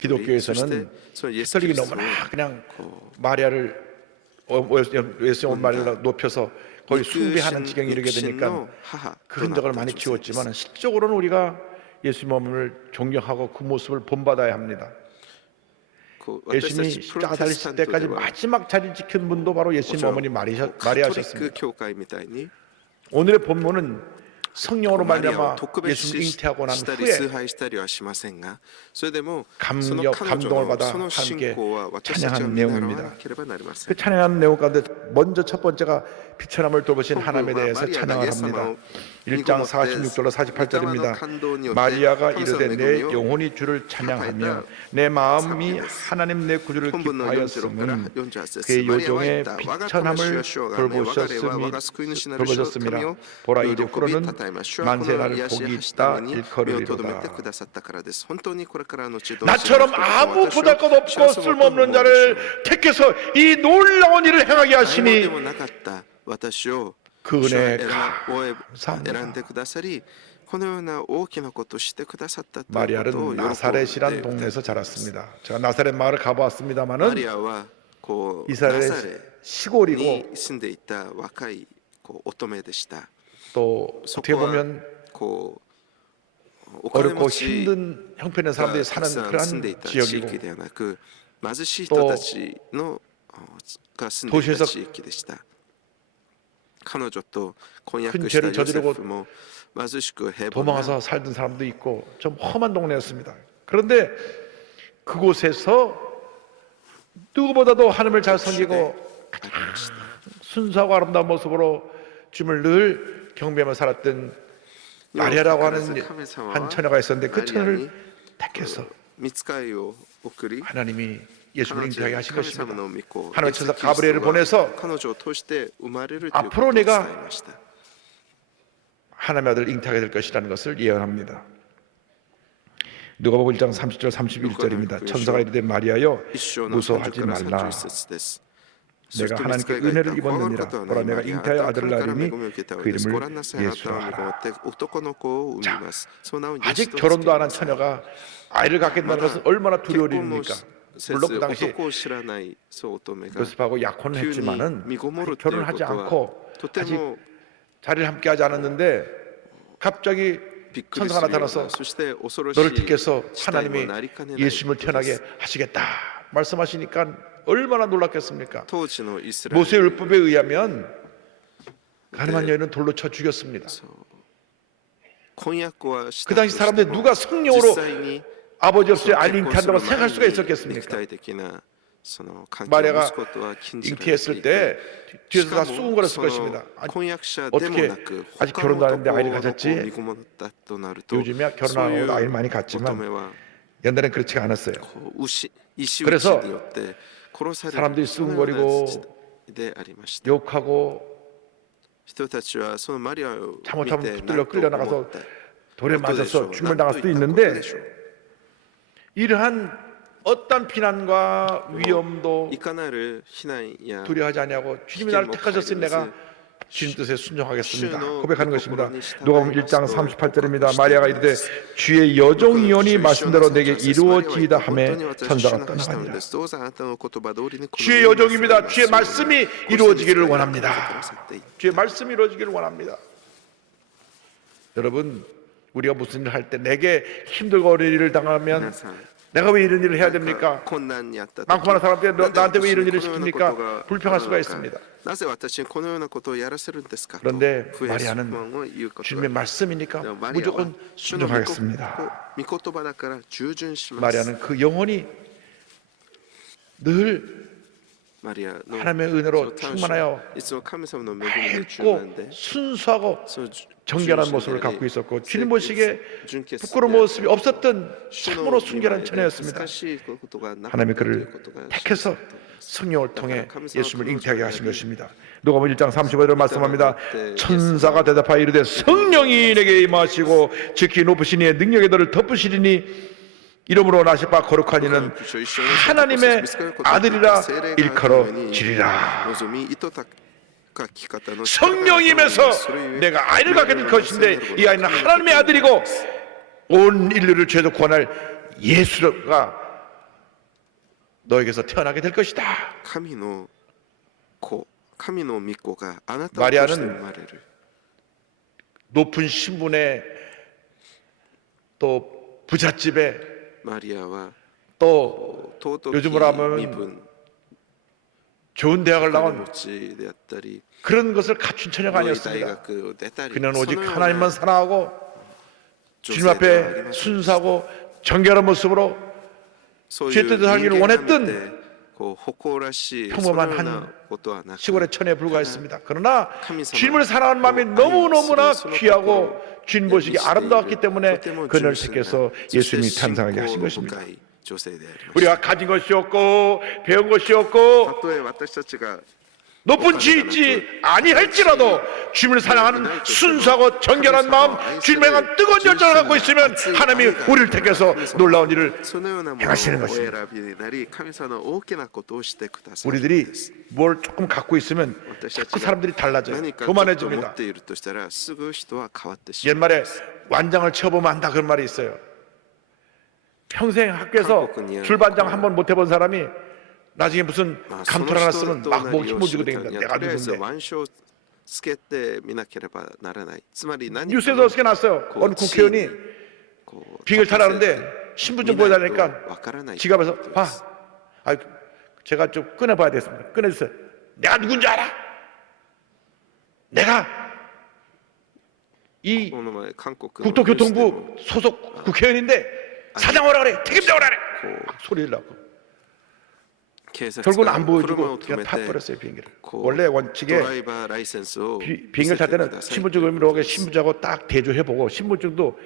기독교에서는 카톨릭이 너무나 그냥 마리아를 예수님 마리아를 높여서 거의 숭배하는 지경에 이르게 되니까 그 흔적을 많이 지웠지만 실적으로는 우리가 예수님 몸을 존경하고 그 모습을 본받아야 합니다. 예수님이 십자가 달리실 때까지 마지막 자리 지킨 분도 바로 예수님 어머니 마리아셨습니다. 오늘의 본문은 성령으로 말미암아 예수를 잉태하고 난 후에 감동을 받아 함께 찬양한 내용입니다. 그 찬양한 내용 가운데 먼저 첫 번째가 비천함을 돌보신 하나님에 대해서 찬양을 합니다. 1장 46절로 48절입니다. 마리아가 이르되 내 영혼이 주를 찬양하며 내 마음이 하나님 내 구주를 기뻐하였음은 그의 요종의 비천함을 돌보셨음이라. 보라 이제 후로는 만세 나를 복이 있다 일컬으리로다. 나처럼 아무 보잘것없고 쓸모없는 자를 택해서 이 놀라운 일을 행하게 하시니 그 은혜에 감사합니다. 마리아는 나사렛이란 동네에서 자랐습니다. 제가 나사렛 마을을 가보았습니다마는 이스라엘의 시골이고 또 어떻게 보면 어렵고 힘든 형편의 사람들이 사는 그러한 지역이고 또 도시에서 큰 죄를 저지르고 도망가서 살던 사람도 있고 좀 험한 동네였습니다. 그런데 그곳에서 누구보다도 하나님을 잘 섬기고 가장 순수하고 아름다운 모습으로 주님을 늘 경배하며 살았던 마리아라고 하는 한 처녀가 있었는데 그 처녀를 택해서 하나님이 예수를 잉태하게 하신 것입니다. 하나님의 천사 가브리엘을 보내서 앞으로 내가 하나님의 아들 잉태하게 될 것이라는 것을 예언합니다. 누가복음 1장 30절 31절입니다. 천사가 이르되 마리아여 무서워하지 말라. 내가 하나님께 은혜를 입었느니라. 보라 내가 잉태하여 아들을 낳으리니 그 이름을 예수라 하라. 자, 아직 결혼도 안 한 처녀가 아이를 갖게 된다는 것은 얼마나 두려운 일입니까? 물론 그 당시 요셉하고 약혼을 했지만은 결혼을 하지 않고 아직 자리를 함께하지 않았는데 갑자기 천사가 나타나서 너를 택해서 하나님이 예수님을 태어나게 하시겠다 말씀하시니까 얼마나 놀랐겠습니까? 모세의 율법에 의하면 가늠한 여인은 돌로 쳐 죽였습니다. 그 당시 사람들이 누가 성령으로 아버지 없이 아이를 잉태한다고 생각할 수가 있었겠습니까? 마리아가 잉태했을 때 뒤에서 다 수군거렸을 것입니다. 어떻게 아직 결혼도 안 했는데 아이를 가졌지? 요즘이야 결혼 안 하고 아이를 많이 갖지만 옛날엔 그렇지가 않았어요. 그래서 사람들이 수군거리고 욕하고 잘못하면 붙들려 끌려나가서 돌에 맞아서 죽임을 당할 수도 있는데 이러한 어떤 비난과 위험도 두려워하지 아니하고 주님이 나를 택하셨으니 내가 주님 뜻에 순종하겠습니다 고백하는 것입니다. 누가복음 1장 38절입니다. 마리아가 이르되 주의 여종이오니 말씀대로 내게 이루어지이다 하매 천사가 떠나가니라. 주의 여종입니다. 주의 말씀이 이루어지기를 원합니다. 주의 말씀이 이루어지기를 원합니다. 여러분 우리가 무슨 일을 할 때 내게 힘들고 어려운 일을 당하면 내가 왜 이런 일을 해야 됩니까? 많고 많은 사람들이 나한테 왜 이런 일을 시킵니까? 불평할 수가 있습니다. 그런데 마리아는 주님의 말씀이니까 무조건 순종하겠습니다. 마리아는 그 영혼이 늘 하나님의 은혜로 충만하여 밝고 순수하고 정결한 모습을 갖고 있었고 주님 보시기에 부끄러운 모습이 없었던 참으로 순결한 처녀였습니다. 하나님이 그를 택해서 성령을 통해 예수님을 잉태하게 하신 것입니다. 누가복음 1장 35절에 말씀합니다. 천사가 대답하여 이르되 성령이 내게 임하시고 지극히 높으신 이의 능력에 너를 덮으시리니 이름으로 나실 바 거룩한 이는 하나님의 아들이라 일컬어지리라. 성령임에서 내가 아이를 갖게 될 것인데 이 아이는 하나님의 아들이고 온 인류를 죄에서 구원할 예수가 너에게서 태어나게 될 것이다. 神の子、神の御子があなた 마리아는 として生まれる。 높은 신분에 또 부잣집에 マリアは 또 尊き 요즘으로 身 하면 分、 좋은 대학을 金持 나온 ちであったり、 그런 것을 갖춘 처녀가 良い大 아니었습니다. 学を出たり、 그는 そ 오직 のような 하나님만 사랑하고 女 주님 性ではあり 앞에 ません。 순수하고 정결한 모습으로 そういう 죄 뜻을 人 하기를 間が 원했던 見てこう誇らしい 평범한 そのような 한 ことはなく、 시골의 처녀에 불과했습니다. 그러나 하나님 주님을 사랑하는 마음이 그 너무너무나 아이 귀하고 스스로 주님 보시기 미시되 아름다웠기 때문에 또 그를 중심나, 택해서 そして 예수님이 信仰 탄생하게 하신 の 것입니다. 深い女性でありました。 우리가 가진 것이 없고 배운 것이 없고 たとえ私たちが 높은 지위 있지 아니할지라도 주님을 사랑하는 순수하고 정결한 마음, 주님을 향한 뜨거운 열정을 갖고 있으면 하나님이 우리를 택해서 놀라운 일을 そのようなものをお 행하시는 選 것입니다. びになり、神様の大きなことをしてくださる。 우리들이 뭘 조금 갖고 있으면 자꾸 사람들이 달라져요. 何かちょっと持っ 교만해집니다. ているとしたらすぐ人は変わってしまう。 옛말에 완장을 쳐보면 안다 그런 말이 있어요. 평생 학교에서 한국은요. 줄반장 한 번 못 해본 사람이 나중에 무슨 まあ 감투 하나 쓰면 そ 막 の 목 人 힘을 と 주고 なりを知る 다닙니다. には 내가 とりあえず 누군데. 腕章をつけてみなければならない。つまり何か 뉴스에서 어떻게 났어요? 어느 국회의원이 こう 비행을 타라는데 신분증 보여달라니까 わからない。 지갑에서 봐. 아, 제가 좀 꺼내봐야 되겠습니다. 꺼내주세요. 내가 누군지 알아? 내가 이 この前韓国の 국토교통부 소속 국회의원인데 사장 오라 그래, 책임자 오라 그래. 막 소리를 나고 警察 결국은 が 안 車を 보여주고 止 그냥 めて 타버렸어요 비행기를. こう 원래 원칙에 ドライバーライセンスを見せて 비행기를 탈 く 때는 ださい。 신분증 의무로 하게 신분증하고 딱 대조해보고 신분증도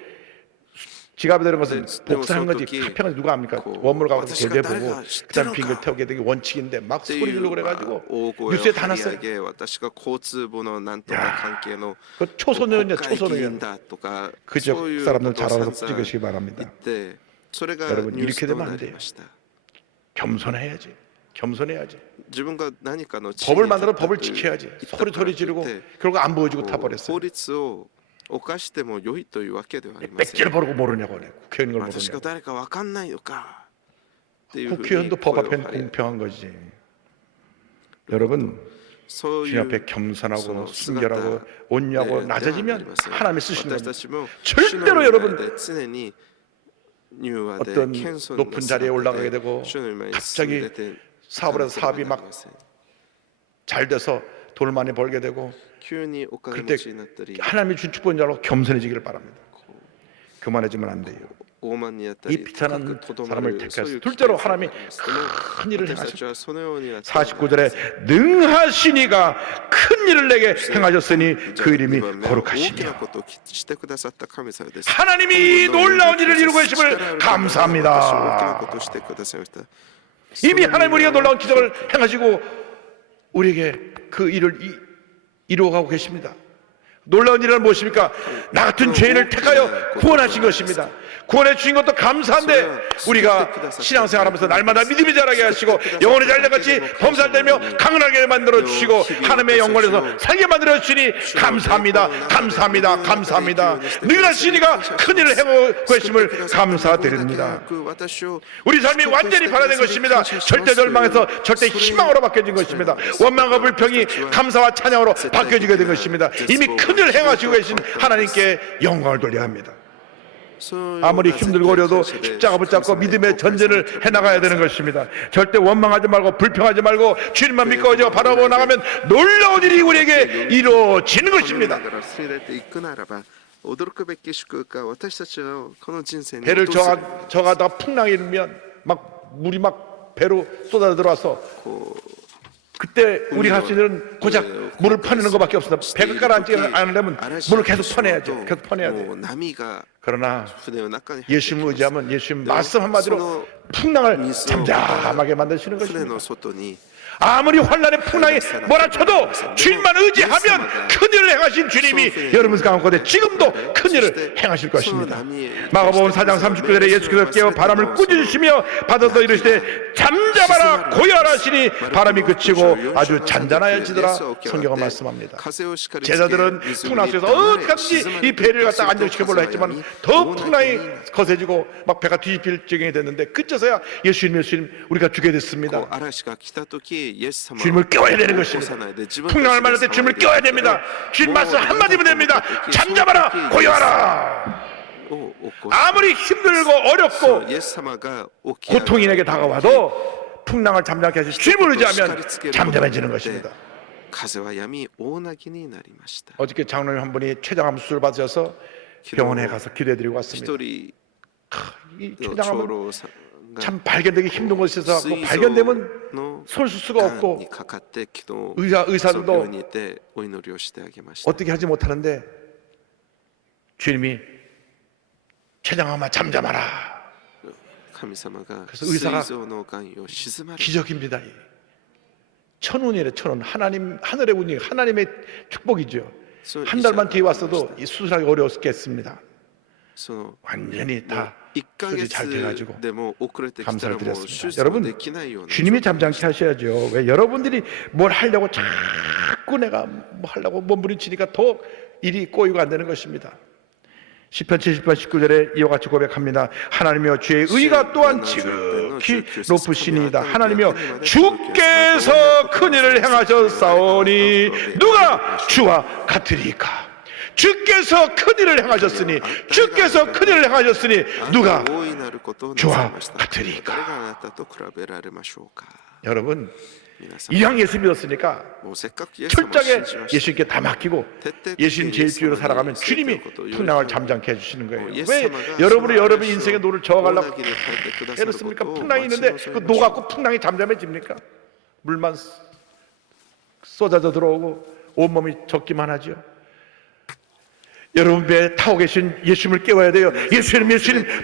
지갑에 들은 것은 네, 복사한 건지 네, 카피한 누가 합니까? 그 원문을 가고 아저씨가 대조해보고 나를 그다음 싫더라고. 비행기를 태우게 되는 게 원칙인데 막 ってい 소리 う 지르고 그래가지고 大声を 뉴스에 張 다 り 났어요. 上げ、私が交通部のなんとか関係の 그 초소년이야 国会議員 초소년. だとか 그 そ 지역 ういうこ 사람들 とを 잘 알아서 散々 찍으시기 言っ 바랍니다. て、それが 여러분 ニュース 이렇게 と 되면 な 안 り 돼요. ました。 겸손해야지. 겸손해야지. 自分が何かの地位 법을 に 만들어 立った 법을 という 지켜야지. 言ったからとい 소리 って 지르고 결국 안 보여주고 こう 타버렸어요. 法律を犯しても良いというわけではありませ 빽질 ん。 모르고 모르냐고 그래. 국회의원 걸 私が 모르냐고. 誰か分かんないのかっていうふうに 국회의원도 법 声を 앞엔 張り 공평한 거지. 여러분 そうい 주님 う 앞에 겸손하고 その 순결하고 姿 온유하고 で 낮아지면 ではありません。 하나님이 쓰시는 私た 겁니다. ちも 절대로 主の 여러분 前で常に柔和で 어떤 謙遜 높은 な 자리에 姿 올라가게 で 되고 主の前に進ん 갑자기 でて 사업을 해서 사업이 なりま 막 せん。 잘 돼서 돈 많이 벌게 되고 急にお金 그때 持ちになったり 하나님이 준 축복인 줄 알고 겸손해지기를 바랍니다. 교만해지면 안 돼요. 傲慢になった 이 り 비탄한 高くとどま 사람을 るそうい 택하여서 う 둘째로 危険性が 하나님이 ありますけど 큰 일을 私た 행하시고 ちはそのようになって 49절에 능하시니가 큰 일을 내게 행하셨으니 그 이름이 大きな 거룩하시며 ことをしてくださった神様です。 하나님이 놀라운 일을 이루고 계심을 大きな 감사합니다. ことをしてくださいました。 이미 하나님 우리가 놀라운 기적을 행하시고 우리에게 그 일을 이루어가고 계십니다. 놀라운 일은 무엇입니까? 나 같은 죄인을 택하여 구원하신 것입니다. 구원해 주신 것도 감사한데 우리가 신앙생활하면서 날마다 믿음이 자라게 하시고 영혼의 잘돼같이 범살되며 강건하게 만들어 주시고 하나님의 영광에서 살게 만들어 주시니 감사합니다. 감사합니다. 감사합니다. 능하시니가 큰 일을 행하고 계심을 감사드립니다. 우리 삶이 완전히 변화된 것입니다. 절대 절망에서 절대 희망으로 바뀌어진 것입니다. 원망과 불평이 감사와 찬양으로 바뀌어지게 된 것입니다. 이미 큰 일을 행하시고 계신 하나님께 영광을 돌려야 합니다. 아무리 힘들고 어려도 십자가 붙잡고 믿음의 전쟁을 해나가야 되는 것입니다. 절대 원망하지 말고 불평하지 말고 주님만 믿고 어제 바라보고 나가면 놀라운 일이 우리에게 이루어지는 것입니다. 배를 저가다가 풍랑이 일면 막 물이 막 배로 쏟아져 들어와서 그때 우리가 할 수 있는 고작 물을 퍼내는 것밖에 없습니다. 배가 가라앉지 않으려면 물을 계속 퍼내야죠. 계속 퍼내야 돼요. 그러나 예수님을 의지하면 예수님 말씀 한마디로 풍랑을 잠잠하게 만드시는 것입니다. 아무리 환난의 풍랑이 몰아쳐도 주님만 의지하면 큰일을 행하신 주님이 여러분 가운데 지금도 큰일을 행하실 것입니다. 마가복음 4장 39절에 예수께서 깨어 바람을 꾸짖으시며 받아서 이르시되 잠잠하라 고요하라 하시니 바람이 그치고 아주 잔잔하여지더라. 성경은 말씀합니다. 제자들은 풍랑 속에서 어떻게든지 이 배를 갖다 안정시켜보려 했지만 더 풍랑이 거세지고 막 배가 뒤집힐 지경이 됐는데 그제서야 예수님 우리가 죽게 됐습니다. 주님을 깨워야 되는 것입니다. 풍랑을 만날 때 주님을 깨워야 됩니다. 주님 말씀 한마디면 됩니다. 잠잠하라 고요하라. 아무리 힘들고 어렵고 고통이 내게 다가와도 풍랑을 잠잠케 하시 주님을 의지하면 잠잠해지는 것입니다. 어저께 장로님 한 분이 췌장암 수술 받으셔서 병원에 가서 기도해드리고 왔습니다. 이 췌장암은 참 발견되기 힘든 곳에서 발견되면 손 쓸 수가 없고 의사들도 어떻게 하지 못하는데 주님이 췌장암아 잠잠하라. 그래서 의사가 기적입니다. 천운이래 천운. 하나님 하늘의 운이 하나님의 축복이죠. 한 달만 뒤에 왔어도 이 수술하기 어려웠겠습니다. 완전히 다 수술이 잘 돼가지고 감사를 드렸습니다. 여러분 주님이 잠잠케 하셔야죠. 왜 여러분들이 뭘 하려고 자꾸 내가 뭐 하려고 몸부림치니까 더 일이 꼬이고 안 되는 것입니다. 시편 70편 19절에 이와 같이 고백합니다. 하나님이여 주의 의가 또한 지극히 높으시니이다. 하나님이여 주께서 큰일을 행하셨사오니 누가 주와 같으리까. 주께서 큰일을 행하셨으니 주께서 큰일을 행하셨으니 누가 주와 같으리까. 여러분 이왕 예수 믿었으니까 철저하게 예수님께 다 맡기고 예수님 제일 주로 살아가면 주님이 풍랑을 잠잠케 해주시는 거예요. 왜 여러분의 인생의 노를 저어가려고 애쓰니까 풍랑이 있는데 그 녹아고 풍랑이 잠잠해집니까? 물만 쏟아져 들어오고 온몸이 젖기만 하죠. 여러분 배에 타고 계신 예수님을 깨워야 돼요. 예수님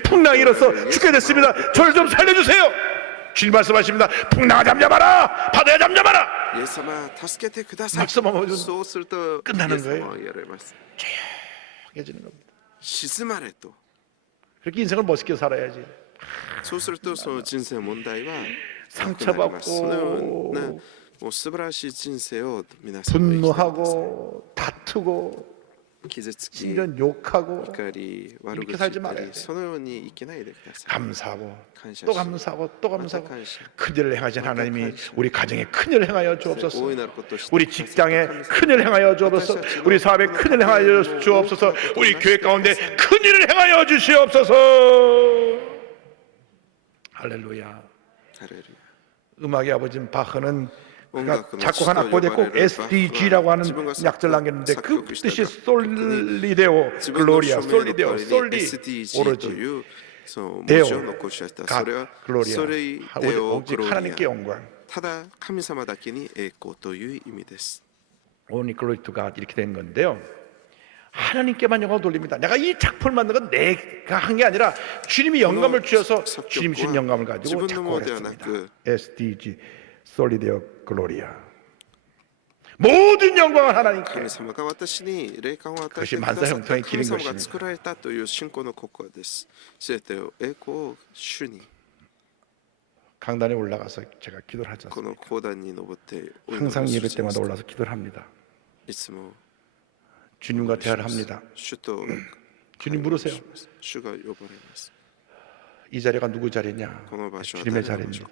풍랑이 일어서 죽게 됐습니다. 저를 좀 살려주세요. 주님 말씀하십니다. 풍랑아 잠잠하라. 바다야 잠잠하라. 말씀하면 끝나는 거예요. 조용해지는 겁니다. 그렇게 인생을 멋있게 살아야지. 상처받고 분노하고 다투고 심지어 욕하고 이렇게 살지 말아야 돼요. 감사하고 또 감사하고 또 감사하고 큰일을 행하신 하나님이 우리 가정에 큰일을 행하여 주옵소서. 우리 직장에 큰일을 행하여 주옵소서. 우리 사업에 큰일을 행하여 주옵소서. 우리 교회 가운데 큰일을 행하여 주시옵소서. 할렐루야. 음악의 아버지인 바흐는 그가 작곡한 악보에 꼭 SDG라고 하는 약자를 남겼는데 그 뜻이 솔리데오 글로리아, 솔리데오, 솔리 오로지 데오 갓 글로리아, 오직 하나님께 영광. 오니 글로리 투 갓 이렇게 된 건데요. 하나님께만 영광을 돌립니다. 내가 이 작품을 만든 건 내가 한 게 아니라 주님이 영감을 주셔서 주님 주신 영감을 가지고 작곡을 했습니다. SDG 솔리데오 글로리아. 모든 영광은 하나님께. 그것이 만사 형통의 길인 것입니다. 강단에 올라가서 제가 기도를 하지 않습니까? 항상 예배 때마다 올라서 기도를 합니다. 주님과 대화를 합니다. 주님 물으세요. 이 자리가 누구 자리냐? 주님의 자리입니다.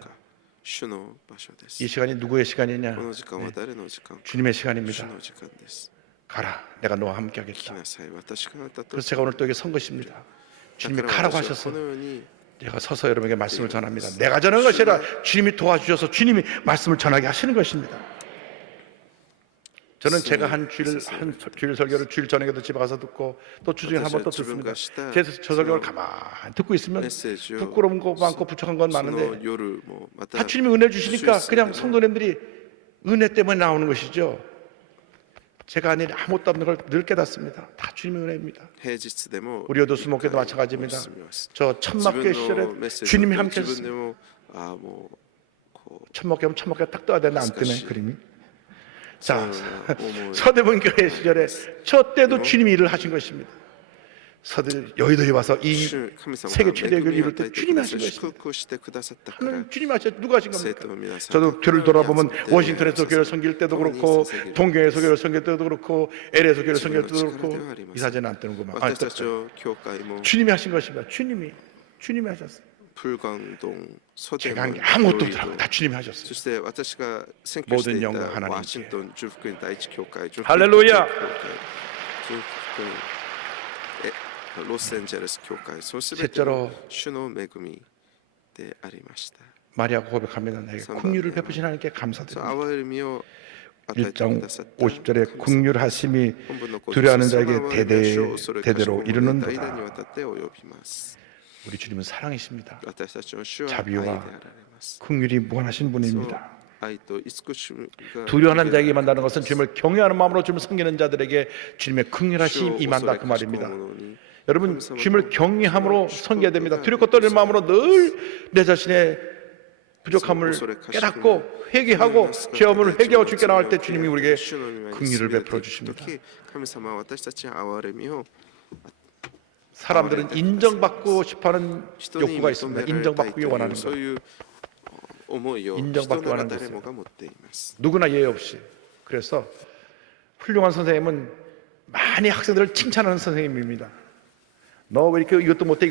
이 시간이 누구의 시간이냐? 주님의 시간입니다. 가라, 내가 너와 함께 하겠다. 그래서 제가 오늘 또 여기 선 것입니다. 주님이 가라고 하셔서 제가 서서 여러분에게 말씀을 전합니다. 내가 전하는 것이 아니라 주님이 도와주셔서 주님이 말씀을 전하게 하시는 것입니다. 저는 제가 한 주일 설교를 주일 저녁에도 집에 가서 듣고 또 주중에 한번 또 듣습니다. 저 설교를 가만히 듣고 있으면 부끄러운 거 많고 부족한 건 많은데 다 주님이 은혜 주시니까 그냥 성도님들이 은혜 때문에 나오는 것이죠. 제가 아닌 아무것도 없는 걸 늘 깨닫습니다. 다 주님의 은혜입니다. 우리 여도수 목회도 마찬가지입니다. 저 천막교 시절에 주님이 함께 했습니다. 천먹게 하면 천먹게 딱 떠야 되는데 안 뜨네 스카시. 그림이. 자, 어머. 서대문 교회 시절에 저 때도 주님이 일을 하신 것입니다. 여의도에 와서 이 세계 최대 교회를 이룰 때 주님이 하신 것입니다. 하는 주님이 하셨 누가 하신 겁니까? 저도 교회를 돌아보면 워싱턴에서 교회를 섬길 때도 그렇고 동경에서 교회를 섬길 때도 그렇고 LA에서 교회를 섬길 때도 그렇고 이 사진은 안 뜨는구만. 아, 떴어요. 주님이 하신 것입니다. 주님이 하셨어요. 불광동, 제가 한 게 서대문, 아무것도 여의도. 없더라고요. 다 주님이 하셨어요. そして私が選挙 모든 してい 영광 た 하나님께. ワシントン重福音第一教会、重福音 할렐루야. 重福音ロサンゼルス教会、そのすべて 셋째로 主の恵みでありました。 마리아가 고백합니다. 내게 긍휼을 베푸신 하나님께 その 감사드립니다. 憐れみを与えて 1장 くださった 50절에 긍휼하심이 本文のご 두려워하는 その 자에게 憐れみは主を恐れ 대대로 かしこもの代 이루는도다. 々にわたって及びます。 우리 주님은 사랑이십니다. 私たちの主は愛で 자비와 あられます。 긍휼이 무한하신 분입니다. 愛と慈しみが 두려워하는 자에게 임한다는 것은 주님을 경외하는 마음으로 주님을 섬기는 자들에게 주님의 긍휼하심 임한다 그 말입니다. 여러분 주님을 경외함으로 섬겨야 됩니다. 두렵고 떨리는 마음으로 늘 내 자신의 부족함을 깨닫고 회개하고 죄업을 회개하고 주께 나갈 때 주님이 우리에게 긍휼을 베풀어 주십니다. 사람들은 인정받고 싶어하는 욕구가 있습니다. 인정받기 원하는 것. 인정받기 원하는 것 있어요. 누구나 예외 없이. 그래서 훌륭한 선생님은 많이 학생들을 칭찬하는 선생님입니다. 너 왜 이렇게 이것도 못해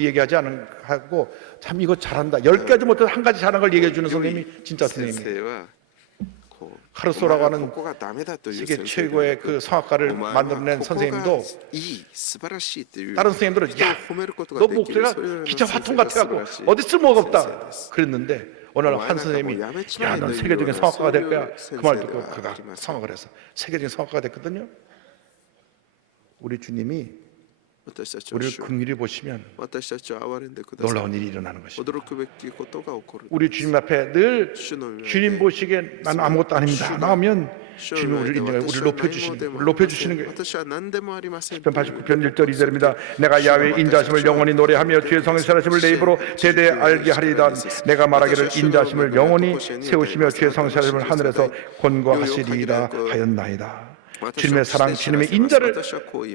얘기하지 않은 하고 참 이거 잘한다. 10가지 못해도 한 가지 잘한 걸 얘기해 주는 선생님이 진짜 선생님이에요. 카르소라고 하는 세계 최고의 그 성악가를 만들어낸 선생님도 다른 선생님들은 야, 너 목소리가 기차 화통 같아갖고 어디 쓸모가 없다 그랬는데 어느 날 한 선생님이 야, 넌 세계적인 성악가가 될 거야. 그 말 듣고 그가 성악을 해서 세계적인 성악가가 됐거든요. 우리 주님이 우리를 긍휼히 보시면 놀라운 일이 일어나는 것입니다. 우리 주님 앞에 늘 주님 보시기에 나는 아무것도 아닙니다 나오면 주님이 우리를 인정해 우리를 높여주시는 거예요. 10편 89편 1절 2절입니다. 내가 야훼의 인자심을 영원히 노래하며 주의 성실하심을 내 입으로 대대 알게 하리이다. 내가 말하기를 인자심을 영원히 세우시며 주의 성실하심을 하늘에서 권고하시리이다 하였나이다. 주님의 사랑, 주님의 인자를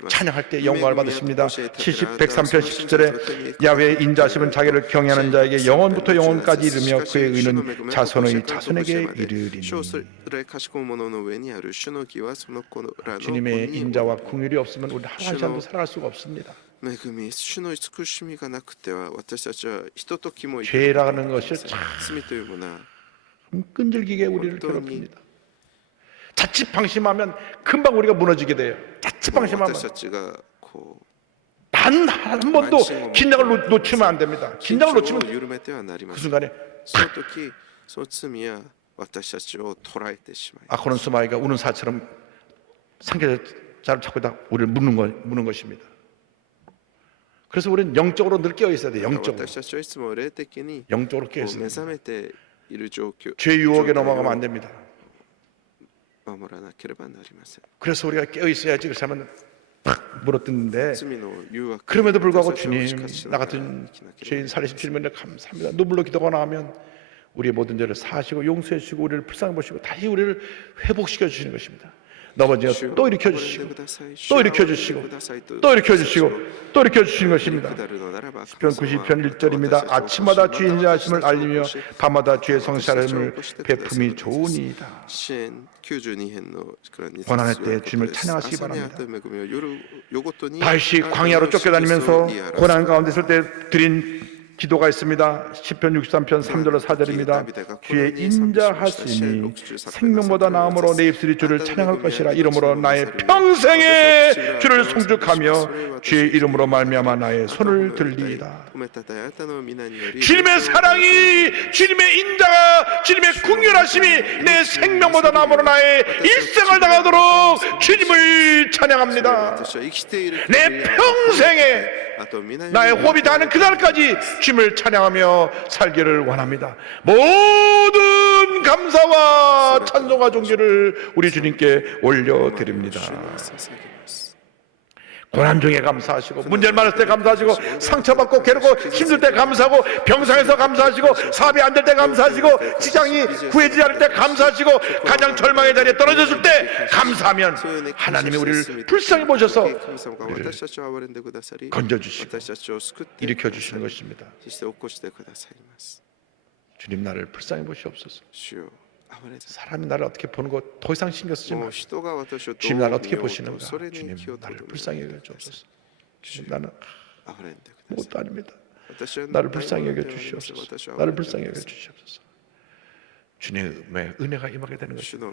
찬양할 때 영광을 받으십니다. 103편 17절에 야훼의 인자심은 자기를 경외하는 자에게 영원부터 영원까지 이르며 그의 의는 자손의 자손에게 이르리니. 주님의 인자와 긍휼이 없으면 우리 하루 한 시간도 살아갈 수가 없습니다. 죄라는 것이 참 끈질기게 우리를 괴롭힙니다. 자칫 방심하면 금방 우리가 무너지게 돼요. 자칫 방심하면 단 한 번도 긴장을 놓치면 안 됩니다. 긴장을 놓치면 그 순간에 아코는 스마이가 우는 사처럼 상계자를 찾고 다 우리를 무는 것입니다. 그래서 우리는 영적으로 늘 깨어 있어야 돼요. 영적으로 깨어 있어야 돼요. 죄 유혹에 넘어가면 안 됩니다. 그래서 우리가 깨어 있어야지. 그렇지 않으면 딱 물어뜯는데 그럼에도 불구하고 주님 나 같은 죄인 살리신 주님을 감사합니다. 눈물로 기도가 나오면 우리의 모든 죄를 사하시고 용서해 주시고 우리를 불쌍히 보시고 다시 우리를 회복시켜 주시는 것입니다. 넘어지면 또 일으켜 주시고 또 일으켜 주시고 또 일으켜 주시고 또 일으켜 주시는 것입니다. 시편 90편 1절입니다. 아침마다 주의 인자하심을 알리며 밤마다 주의 성실하심을 베품이 좋으니이다. 고난의 때 주님을 찬양하시기 바랍니다. 다윗이 광야로 쫓겨다니면서 고난 가운데 있을 때 드린 기도가 있습니다. 시편 63편 3절로 4절입니다. 주의 인자하심이 생명보다 나음으로 내 입술이 주를 찬양할 것이라. 이름으로 나의 평생에 주를 송축하며 주의 이름으로 말미암아 나의 손을 들리이다. 주님의 사랑이, 주님의 인자가, 주님의 긍휼하심이 내 생명보다 나음으로 나의 일생을 다하도록 주님을 찬양합니다. 내 평생에 나의 호흡이 닿는 그날까지 주님을 찬양하며 살기를 원합니다. 모든 감사와 찬송과 존귀를 우리 주님께 올려드립니다. 고난 중에 감사하시고, 문제를 많았을 때 감사하시고, 상처받고 괴롭고 힘들 때 감사하고, 병상에서 감사하시고, 사업이 안 될 때 감사하시고, 직장이 구해지지 않을 때 감사하시고, 가장 절망의 자리에 떨어졌을 때 감사하면 하나님이 우리를 불쌍히 보셔서 우리를 건져주시고 일으켜주시는 것입니다. 주님, 나를 불쌍히 보시옵소서. 사람이 나를 어떻게 보는 거 더 이상 신경 쓰지 마시고, 주님 나를 어떻게 보시는가, 주님 나를 불쌍히 여겨주옵소서. 주님, 나는 아무것도 아닙니다. 나를 불쌍히 여겨주시옵소서. 나를 불쌍히 여겨주시옵소서. 주님의 은혜가 임하게 되는 것입니다.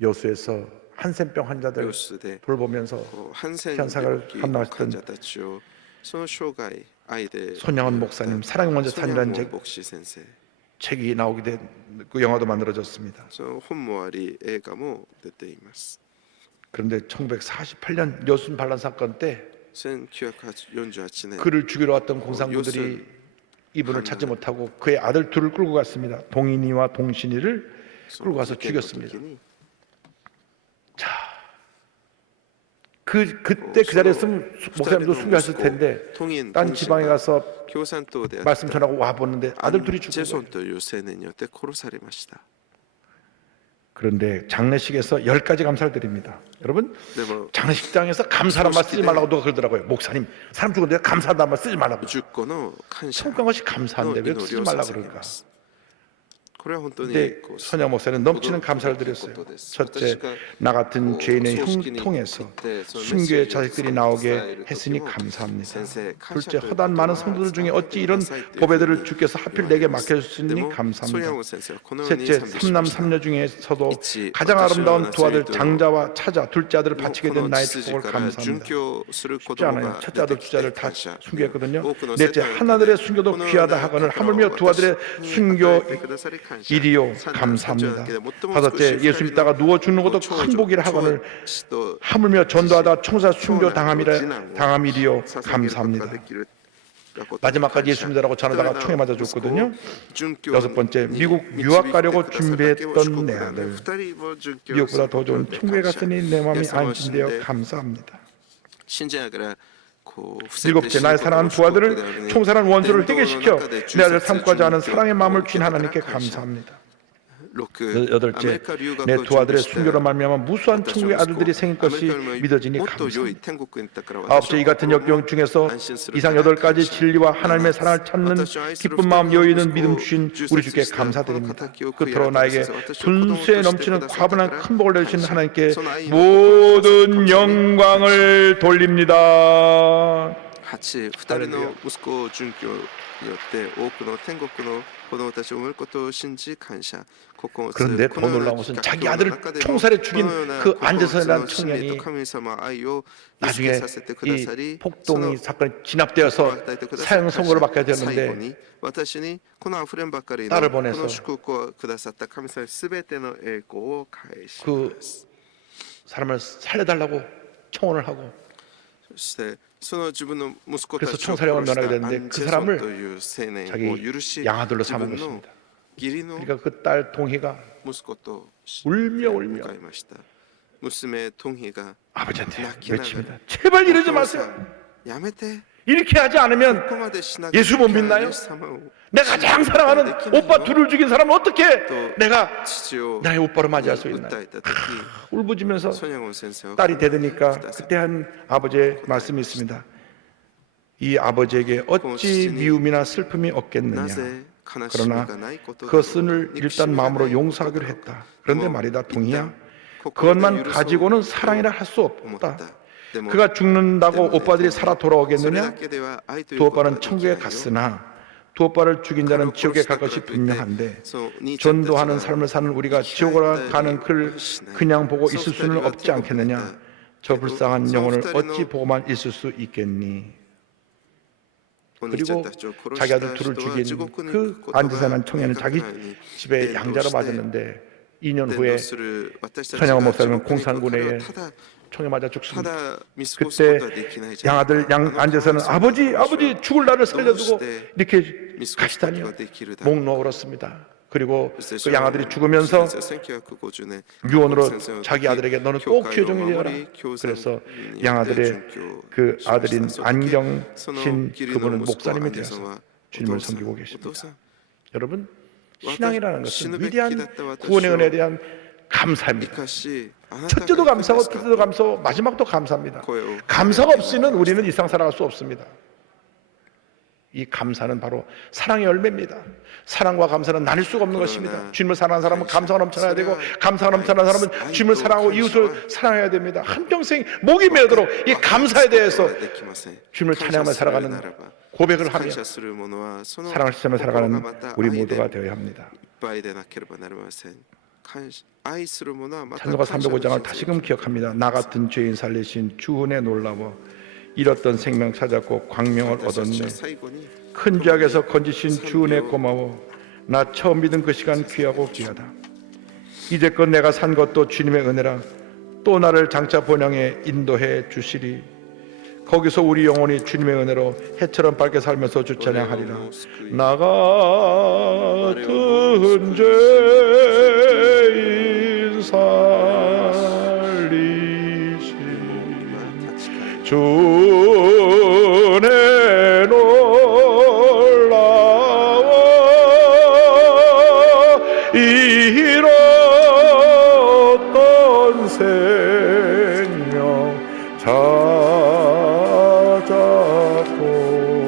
여수에서 한센병 환자들 돌보면서 현상을 감당하셨던 손양원 목사님 사랑의 먼저 산이라는 책이 나오게 된 그 영화도 만들어졌습니다. 그런데 1948년 여순 반란 사건 때 그를 죽이러 왔던 공산군들이 이분을 찾지 못하고 그의 아들 둘을 끌고 갔습니다. 동인이와 동신이를 끌고 가서 죽였습니다. 자, 그때 그 자리에 있으면 목사님도 순교하실 텐데 딴 지방에 가서 말씀 전하고 와 보는데 아들 둘이 죽은 거예요. 그런데 장례식에서 10가지 감사를 드립니다. 여러분, 장례식장에서 감사란 말 쓰지 말라고 누가 그러더라고요. 목사님, 사람 죽었는데 감사한 말 쓰지 말라고. 성과 것이 감사한데 왜 쓰지 말라고 그럴까? 근데 선양 목사는 넘치는 감사를 드렸어요. 첫째, 나 같은 죄인의 형통에서 순교의 자식들이 나오게 했으니 감사합니다. 둘째, 허다한 많은 성도들 중에 어찌 이런 보배들을 주께서 하필 내게 맡겨주시니 감사합니다. 셋째, 삼남 삼녀 중에서도 가장 아름다운 두 아들 장자와 차자 둘째 아들을 바치게 된 나의 축복을 감사합니다. 쉽지 않아요. 첫째 아들 둘째 아들 다 순교했거든요. 넷째, 한 아들의 순교도 귀하다 하거늘 하물며 두 아들의 순교 이리요 감사합니다. 다섯째, 예수 믿다가 누워 죽는 것도 큰 복이라 하거늘 하물며 전도하다 총사 순교 당함이리요 감사합니다. 마지막까지 예수 믿으라고 전하다가 총에 맞아 죽었거든요. 여섯 번째, 미국 유학 가려고 준비했던 내 아들 미국보다 더 좋은 천국에 갔으니 내 마음이 안심되어 감사합니다. 일곱째, 나의 사랑하는 두 아들을 총살한 원수를 해결시켜 내 아들 삼고자 하는 사랑의 마음을 주신 하나님께 감사합니다. 여덟째, 내 두 아들의 순교로 말미암아 무수한 천국의 아들들이 생길 것이 믿어지니 감사합니다. 아홉째, 이 같은 역경 중에서 이상 8가지 진리와 하나님의 사랑을 찾는 기쁜 마음 여유 있는 믿음 주신 우리 주께 감사드립니다. 끝으로 나에게 분수에 넘치는 과분한 큰 복을 내주신 하나님께 모든 영광을 돌립니다. 할렐루야. 그런데 더 놀라운 것은 자기 아들을 총살해 죽인 그 안데선이라는 청년이 나중에 이 폭동이 사건이 진압되어서 사형 선고를 받게 되었는데 딸을 보내서 그 사람을 살려달라고 청혼을 하고 그래서 총살형을 면하게 됐는데 그 사람을 자기 양아들로 삼은 것입니다. 그러니까 그 딸 동희가 울며 아버지한테 외칩니다. 제발 이러지 마세요. 이렇게 하지 않으면 예수 못 믿나요? 내가 가장 사랑하는 오빠 둘을 죽인 사람은 어떻게 내가 나의 오빠로 맞이할 수 있나요? 울부짖으면서 딸이 되드니까 그때 한 아버지의 말씀이 있습니다. 이 아버지에게 어찌 미움이나 슬픔이 없겠느냐. 그러나 그것을 일단 마음으로 용서하기로 했다. 그런데 말이다, 동희야, 그것만 가지고는 사랑이라 할 수 없다. 그가 죽는다고 오빠들이 살아 돌아오겠느냐? 두 오빠는 천국에 갔으나 두 오빠를 죽인 자는 지옥에 갈 것이 분명한데 전도하는 삶을 사는 우리가 지옥으로 가는 그를 그냥 보고 있을 수는 없지 않겠느냐? 저 불쌍한 영혼을 어찌 보고만 있을 수 있겠니? 그리고 자기 아들 둘을 죽인 그 안데선한 청년은 자기 집에 양자로 맞았는데 2년 후에 선양원 목사님은 공산군에 총에 맞아 죽습니다. 그때 양아들 안데선은 아버지 죽을 나를 살려두고 이렇게 가시다니요. 목 놓아 울었습니다. 그리고 그 양아들이 죽으면서 유언으로 자기 아들에게 너는 꼭 교종이 되어라. 그래서 양아들의 그 아들인 안경신 그분은 목사님이 되어서 주님을 섬기고 계십니다. 여러분, 신앙이라는 것은 위대한 구원의 은혜에 대한 감사입니다. 첫째도 감사하고 둘째도 감사하고 마지막도 감사합니다. 감사가 없이는 우리는 이 세상 살아갈 수 없습니다. 이 감사는 바로 사랑의 열매입니다. 사랑과 감사는 나눌 수가 없는 것입니다. 주님을 사랑하는 사람은 감사가 넘쳐나야 되고, 감사가 넘쳐나는 사람은 주님을 사랑하고 이웃을 사랑해야 됩니다. 한평생 목이 메도록 이 감사에 대해서 주님을 찬양하며 살아가는 고백을 하며 사랑을 실천하며 살아가는 우리 모두가 되어야 합니다. 찬송가 305장을 다시금 기억합니다. 나 같은 죄인 살리신 주 은혜 놀라워 잃었던 생명 찾았고 광명을 얻었네. 큰 죄악에서 건지신 주 은혜 고마워. 나 처음 믿은 그 시간 귀하고 귀하다. 이제껏 내가 산 것도 주님의 은혜라. 또 나를 장차 본향에 인도해 주시리. 거기서 우리 영혼이 주님의 은혜로 해처럼 밝게 살면서 주 찬양하리라. 나 같은 죄인 살리신 주 은혜 놀라워 잃었던 생명 찾았고 광명을 얻었네.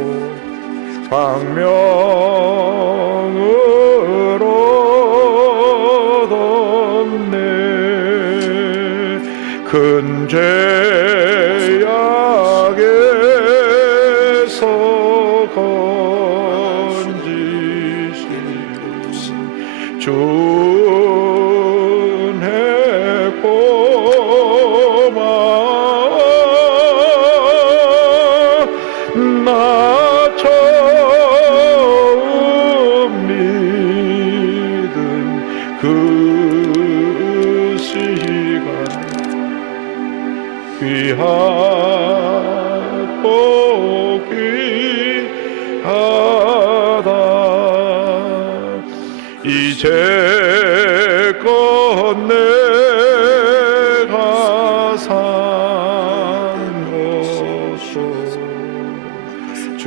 큰 죄악에서 건지신 주 은혜 고마워. 나 처음 믿은 그 시간 귀하고 귀하다.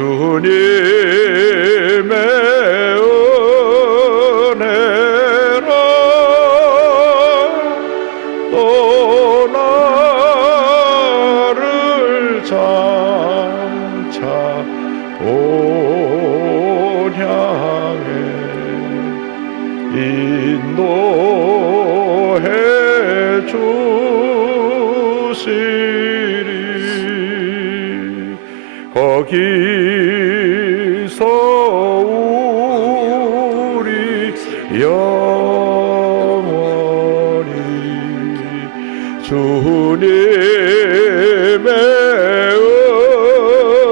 이제껏 내가 산 것도 주님의 은혜라. 또 나를 장차 본향에 인도해 주시리.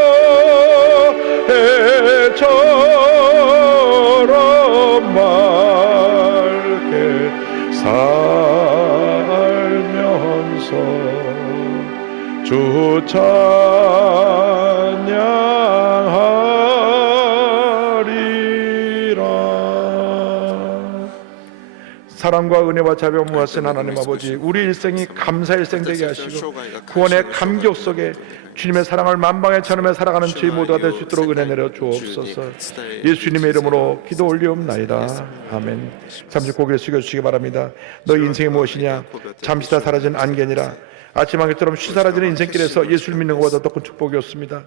거기서 우리 영원히 주님의 은혜로 해처럼 맑게 살면서 주 찬양하리라. 사랑과 은혜와 자비와 무하신 하나님 아버지, 우리 일생이 감사 일생 되게 하시고 구원의 감격 속에 주님의 사랑을 만방에 전하며 살아가는 저희 모두가 될 수 있도록 은혜 내려 주옵소서. 예수님의 이름으로 기도 올리옵나이다. 아멘. 잠시 고개를 숙여주시기 바랍니다. 너희 인생이 무엇이냐? 잠시 다 사라진 안개니라. 아침 안개처럼 쉬 사라지는 인생길에서 예수를 믿는 것보다 더 큰 축복이었습니다.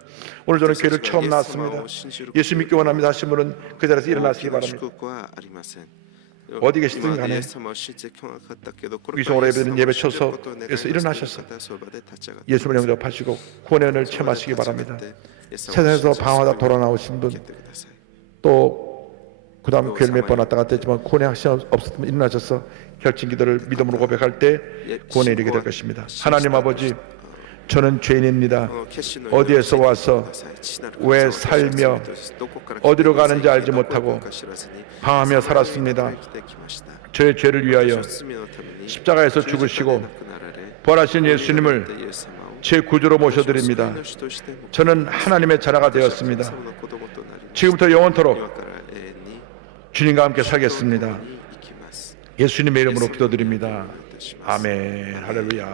오늘 저는 교회를 처음 나왔습니다. 예수 믿기 원합니다 하신 분은 그 자리에서 일어나시기 바랍니다. 어디 계시든 간에 위성으로 예배드리는 예배 처소에서 일어나셔서 예수를 영접하시고 구원의 은혜를 체험하시기 바랍니다. 세상에서 방황하다 돌아 나오신 분, 또 그 다음 교회를 몇 번 왔다 갔다 했지만 구원의 확신 없었으면 일어나셔서 결심 기도를 믿음으로 고백할 때 구원에 이르게 될 것입니다. 하나님 아버지, 저는 죄인입니다. 어디에서 와서 왜 살며 어디로 가는지 알지 못하고 방황하며 살았습니다. 저의 죄를 위하여 십자가에서 죽으시고 부활하신 예수님을 제 구주로 모셔드립니다. 저는 하나님의 자녀가 되었습니다. 지금부터 영원토록 今から永遠に 주님과 함께 살겠습니다. に生きます。 예수님의 이름으로 기도드립니다. お願いいたします。 아멘. 할렐루야. ハレルヤ。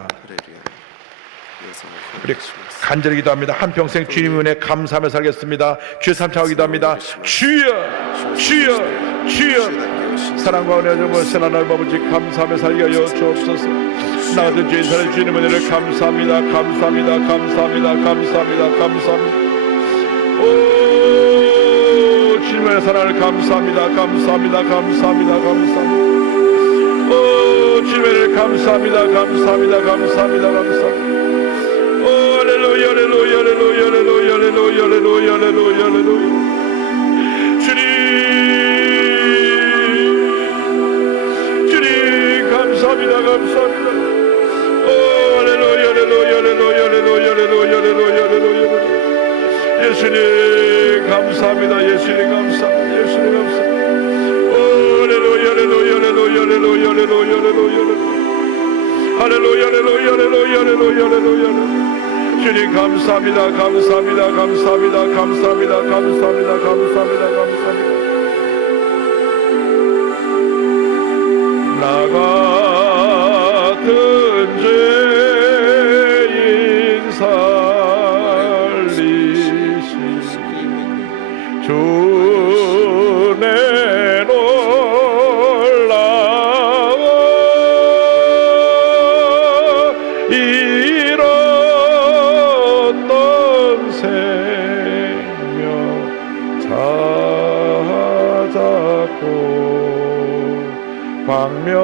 皆さんを 우리 感謝します。 간절히 기도합니다. 한평생 주님 은혜 감사하며 살겠습니다. 주여 삼창하고 기도합니다. 주여 주여 주여 사랑과 은혜와 정말 하나님 아버지 감사하며 살게 하여 주옵소서. 나 같은 죄인 살을 주님 은혜를 감사합니다. 감사합니다. 감사합니다. 감사합니다. 감사합니다. 오 주님의 사랑을 감사합니다. 감사합니다. 감사합니다. 감사합니다. 오 주님의 은혜를 감사합니다. 감사합니다. 감사합니다. 감사합니다. 오 할렐루야 할렐루야 할렐루야 할렐루야 할렐루야 할렐루야 할렐루야 할렐루야 주님 감사합니다. 감사합니다. 오 할렐루야 할렐루야 할렐루야 할렐루야 할렐루야 할렐루야 할렐루야 예수님 감사합니다. 예수님 감사합니다. 예수님 감사합니다. 오 할렐루야 할렐루야 할렐루야 할렐루야 할렐루야 할렐루야 할렐루야 할렐루야 할렐루야 할렐루야 주님 감사합니다. 감사합니다. 감사합니다. 감사합니다. 감사합니다. 감사합니다. 감사합니다. 나 같은 죄인 살리신 주내 놀라워 잃었던 생명 찾았고 광명을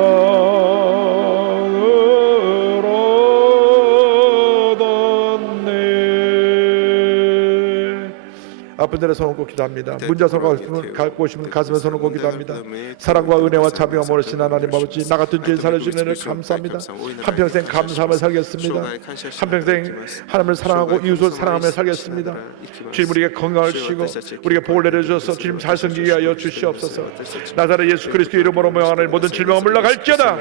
얻었네. 아픈 데에 손을 꼭 기도합니다. 문자손 갖고 오시면 가슴에 손을 꼭 기도합니다. 사랑과 은혜와 자비와 모르신 하나님 아버지 나 같은 죄인 살려주는 은혜를 감사합니다. 한평생 감사하며 살겠습니다. 한평생 하나님을 사랑하고 이웃을 사랑하며 살겠습니다. 주님 우리에게 건강을 주시고 우리에게 복을 내려주셔서 주님 잘 섬기게 하여 주시옵소서. 나사렛 예수 그리스도 이름으로 명하는 모든 질병은 물러갈지어다.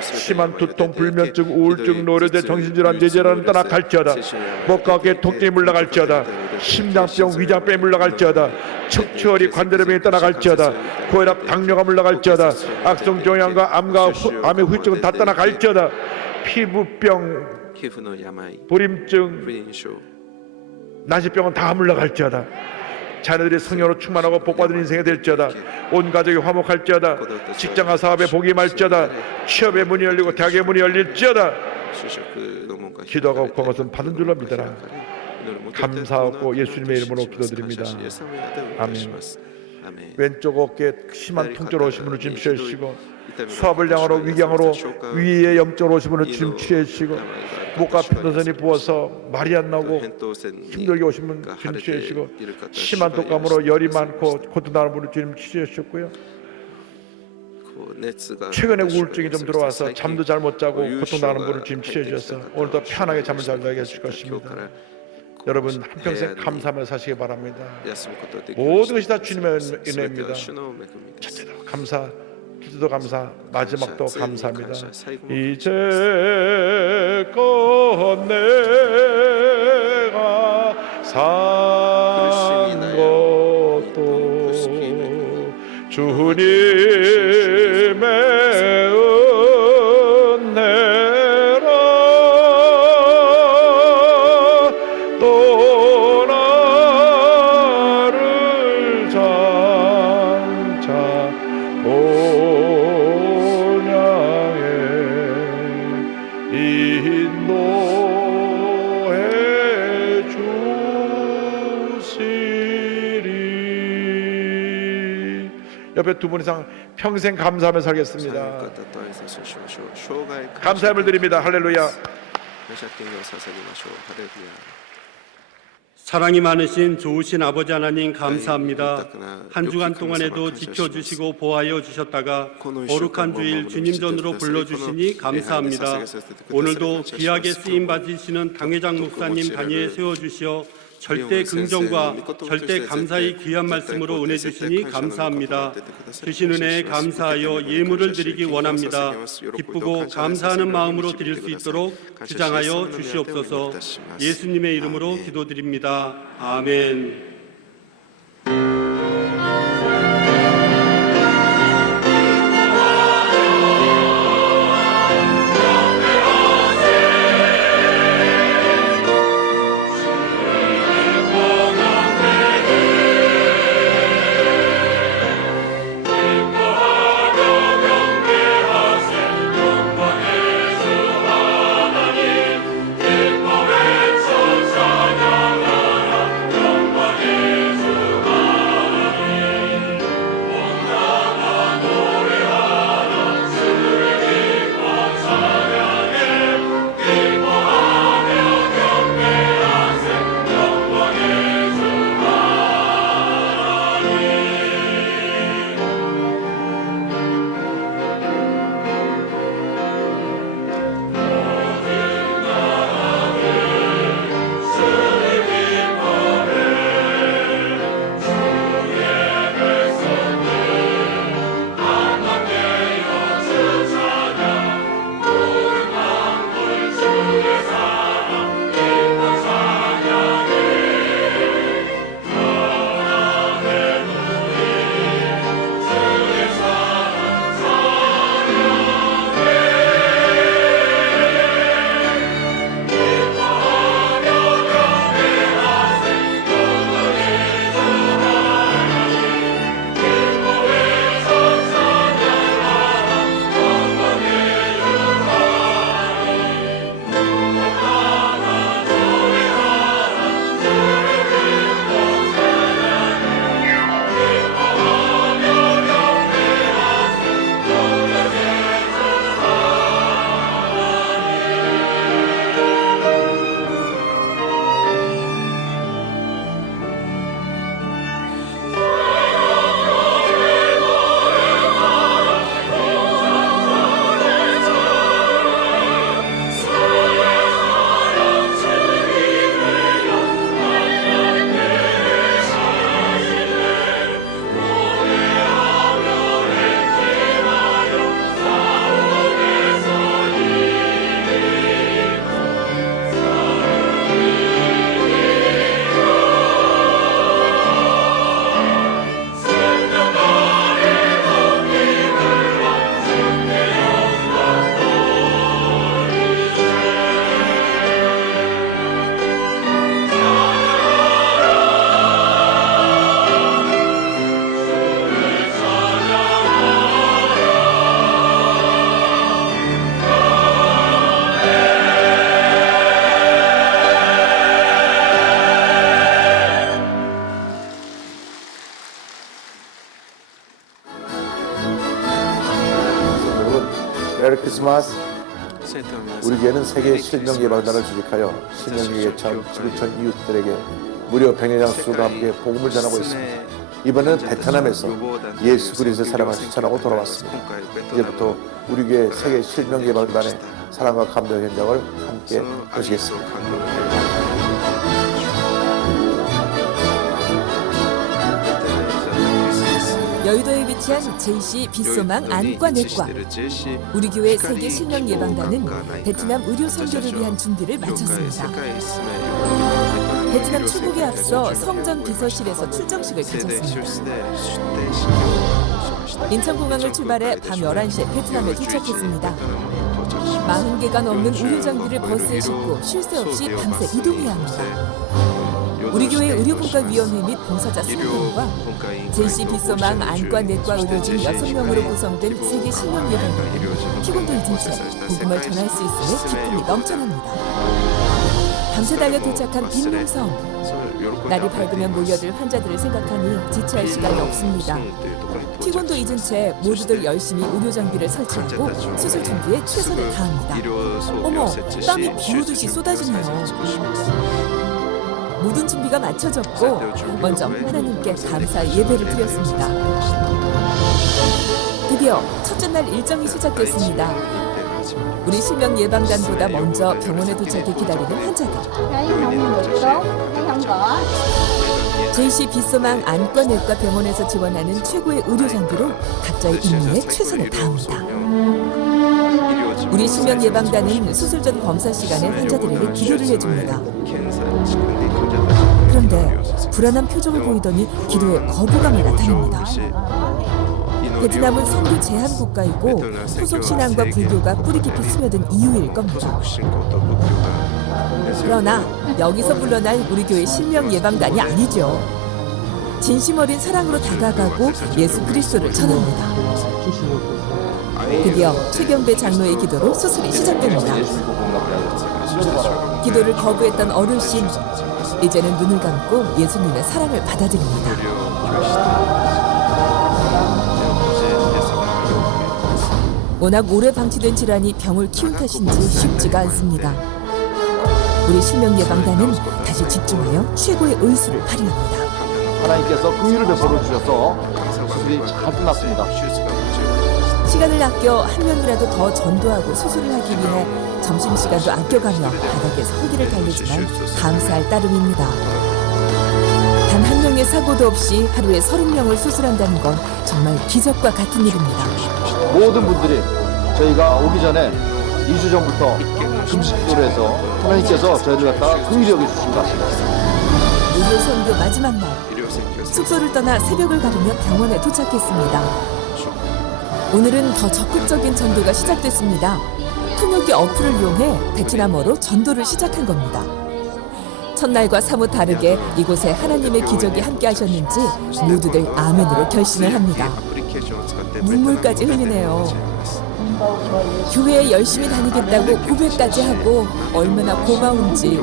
심한 두통, 불면증, 우울증, 노려대, 정신질환, 뇌질환은 떠나갈지어다. 목과 어깨 통증이 물러갈지어다. 심장병, 위장병이 물러갈지어다. 척추허리 관절염이 떠나갈지어다. 고혈압, 당뇨가 물러갈지어다. 악성 종양과 암과 암의 후유증은 다 떠나갈지어다. 피부병, 皮膚の病、 불임증, 不妊症、 나시병은 다 물러갈지어다. 자녀들이 성령으로 충만하고 복받은 인생이 될지어다. 온 가족이 화목할지어다. 직장과 사업에 복이 임할지어다. 취업의 문이 열리고 대학의 문이 열릴지어다. 就職の門が開かれて 기도가 없고 것은 받은 줄로 믿어라. 祈るもと 감사하고 예수님의 이름으로 기도드립니다. 아멘. 왼쪽 어깨 심한 통증으로 오신 분을 주님 치료해주시고 수압을 향하로 위경으로 위에 염증으로 오신 분을 주님 치료해주시고 목과 편도선이 부어서 말이 안 나오고 힘들게 오신 분 주님 치료해주시고 심한 독감으로 열이 많고 고통 나는 분을 주님 치료해주셨고요. 최근에 우울증이 좀 들어와서 잠도 잘 못 자고 고통 나는 분을 주님 치료해주셔서 오늘도 편하게 잠을 잘 자게 해주실 것입니다. 여러분 한평생 감사하며 사시기 바랍니다. 모든 것이 다 주님의 은혜입니다. 첫째도 감사, 둘째도 감사, 마지막도 감사합니다. 이제껏 내가 산 것도 주님의 옆에 두 분 이상 평생 감사하며 살겠습니다. 감사함을 드립니다. 할렐루야. 사랑이 많으신 좋으신 아버지 하나님 감사합니다. 한 주간 동안에도 지켜주시고 보호하여 주셨다가 거룩한 주일 주님 전으로 불러주시니 감사합니다. 오늘도 귀하게 쓰임 받으시는 당회장 목사님 단위에 세워주시어 절대 긍정과 절대 감사의 귀한 말씀으로 은혜 주시니 감사합니다. 주신 은혜에 감사하여 예물을 드리기 원합니다. 기쁘고 감사하는 마음으로 드릴 수 있도록 주장하여 주시옵소서. 예수님의 이름으로 기도드립니다. 아멘. 크리스마스 우리 교회는 세계 실명 예방단을 조직하여 실명에 처한 지구촌 이웃들에게 무료 백내장 수술과 함께 복음을 전하고 있습니다. 이번에는 베트남에서 예수 그리스도의 사랑을 실천하고 돌아왔습니다. 이제부터 우리 교회 세계 실명 예방단의 사랑과 감동 현장을 함께 보시겠습니다. 여의도에 위치한 JC 빗소망 안과 내과. 우리 교회 세계 실명 예방단은 베트남 의료 선교를 위한 준비를 마쳤습니다. 베트남 출국에 앞서 성전 비서실에서 출정식을 가졌습니다. 인천공항을 출발해 밤 11시에 베트남에 도착했습니다. 40개가 넘는 의료 장비를 버스에 싣고 쉴 새 없이 밤새 이동해야 합니다. 우리 교회 의료분과위원회 및 봉사자 20명과 JC 빗소망 안과 내과 의료진 6명으로 구성된 세계 실명 예방단은 피곤도 잊은 채 복음을 전할 수 있음에 기쁨이 넘쳐납니다. 밤새 달려 도착한 빈농성. 날이 밝으면 몰려들 환자들을 생각하니 지체할 시간이 없습니다. 피곤도 잊은 채 모두들 열심히 의료 장비를 설치하고 수술 준비에 최선을 다합니다. 어머, 땀이 비 오듯이 쏟아지네요. 모든 준비가 마쳐졌고 먼저 하나님께 감사의 예배를 드렸습니다. 드디어 첫째 날 일정이 시작됐습니다. 우리 실명 예방단보다 먼저 병원에 도착해 기다리는 환자들. JC 빗소망 안과 내과 병원에서 지원하는 최고의 의료 장비로 각자의 임무에 최선을 다합니다. 우리 실명 예방단은 수술 전 검사 시간에 환자들에게 기도를 해줍니다. 그런데 불안한 표정을 보이더니 기도에 거부감을 나타냅니다. 베트남은 선교 제한 국가이고 소속 신앙과 불교가 뿌리 깊이 스며든 이유일 겁니다. 그러나 여기서 물러날 우리 교회 실명 예방단이 아니죠. 진심 어린 사랑으로 다가가고 예수 그리스도를 전합니다. 드디어 최경배 장로의 기도로 수술이 시작됩니다. 기도를 거부했던 어르신, 이제는 눈을 감고 예수님의 사랑을 받아들입니다. 워낙 오래 방치된 질환이 병을 키운 탓인지 쉽지가 않습니다. 우리 실명 예방단은 다시 집중하여 최고의 의술을 발휘합니다. 하나님께서 긍휼을 베풀어 주셔서 수술이 잘 끝났습니다. 시간을 아껴 한 명이라도 더 전도하고 수술을 하기 위해 점심시간도 아껴가며 바닥에서 허기를 달리지만 감사할 따름입니다. 단 한 명의 사고도 없이 하루에 30명을 수술한다는 건 정말 기적과 같은 일입니다. 모든 분들이 저희가 오기 전에 2주 전부터 금식 기도를 해서 하나님께서 저희를 갖다가 긍휼히 여겨주신 것 같습니다. 의료 선교 마지막 날, 숙소를 떠나 새벽을 가르며 병원에 도착했습니다. 오늘은 더 적극적인 전도가 시작됐습니다. 통역기 어플을 이용해 베트남어로 전도를 시작한 겁니다. 첫날과 사뭇 다르게 이곳에 하나님의 기적이 함께 하셨는지 모두들 아멘으로 결심을 합니다. 눈물까지 흘리네요. 교회에 열심히 다니겠다고 고백까지 하고 얼마나 고마운지,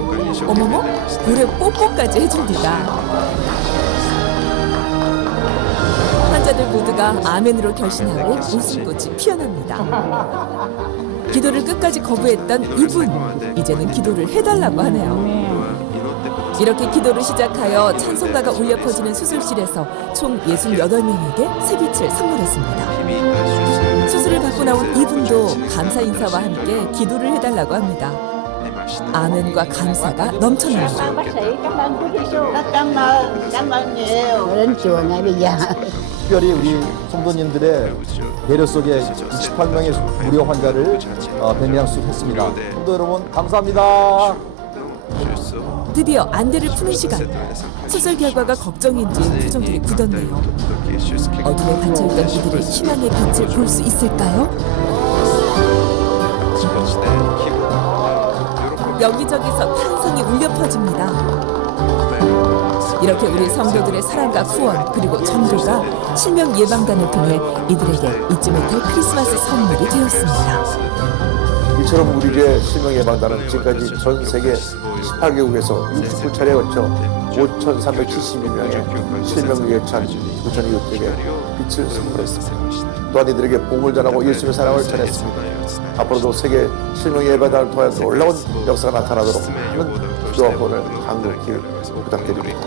어머머, 볼에 뽀뽀까지 해줍니다. 환자들 모두가 아멘으로 결심하고 웃음꽃이 피어납니다. 기도를 끝까지 거부했던 이분, 이제는 기도를 해달라고 하네요. 이렇게 기도를 시작하여 찬송가가 울려 퍼지는 수술실에서 총 68명에게 새빛을 선물했습니다. 수술을 받고 나온 이분도 감사 인사와 함께 기도를 해달라고 합니다. 아멘과 감사가 넘쳐납니다. 특별히 우리 성도님들의 배려 속에 28명의 무료 환자를 백내장 수술했습니다. 성도 여러분 감사합니다. 드디어 안대를 푸는 시간. 수술 결과가 걱정인지 표정들이 굳었네요. 어둠에 갇혀있던 이들의 희망의 빛을 볼 수 있을까요? 여기저기서 탄성이 울려 퍼집니다. 이렇게 우리 성도들의 사랑과 후원 그리고 전도가 실명 예방단을 통해 이들에게 잊지 못할 크리스마스 선물이 되었습니다. 이처럼 우리 교회 실명 예방단은 지금까지 전 세계 18개국에서 69차례에 걸쳐 5,372명의 실명에 찬 구천 이웃들에게 빛을 선물했습니다. 또한 이들에게 복음을 전하고 예수님의 사랑을 전했습니다. 앞으로도 세계 실명 예배단을 통해 놀라운 역사가 나타나도록 하는 기도와 후원을 간곡히 부탁드립니다.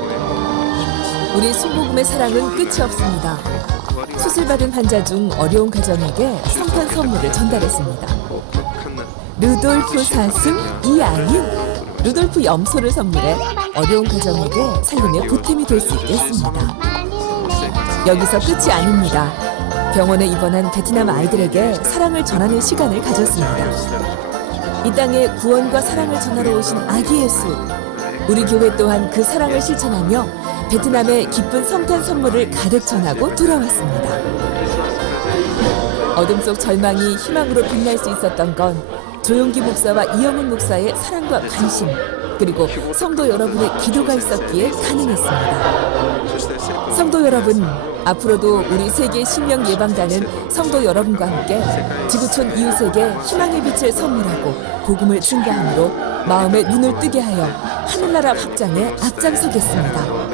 우리 순복음의 사랑은 끝이 없습니다. 수술받은 환자 중 어려운 가정에게 성탄 선물을 전달했습니다. 루돌프 사슴 이아윤, 루돌프 염소를 선물해 어려운 가정에게 살림의 보탬이 될 수 있겠습니다. 여기서 끝이 아닙니다. 병원에 입원한 베트남 아이들에게 사랑을 전하는 시간을 가졌습니다. 이 땅에 구원과 사랑을 전하러 오신 아기 예수. 우리 교회 또한 그 사랑을 실천하며 베트남에 기쁜 성탄 선물을 가득 전하고 돌아왔습니다. 어둠 속 절망이 희망으로 빛날 수 있었던 건 조용기 목사와 이영훈 목사의 사랑과 관심, 그리고 성도 여러분의 기도가 있었기에 가능했습니다. 성도 여러분, 앞으로도 우리 세계 신명 예방단은 성도 여러분과 함께 지구촌 이웃에게 희망의 빛을 선물하고 복음을 증거함으로 마음의 눈을 뜨게 하여 하늘나라 확장에 앞장서겠습니다.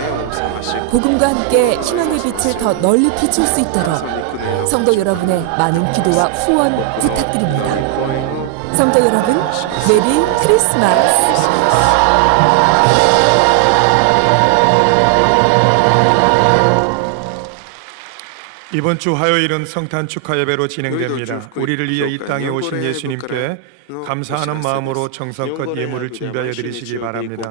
복음과 함께 희망의 빛을 더 널리 비출 수 있도록 성도 여러분의 많은 기도와 후원 부탁드립니다. 성도 여러분, 메리 크리스마스! 이번 주 화요일은 성탄 축하 예배로 진행됩니다. 우리를 위해 이 땅에 오신 예수님께 감사하는 마음으로 정성껏 예물을 준비하여 드리시기 바랍니다.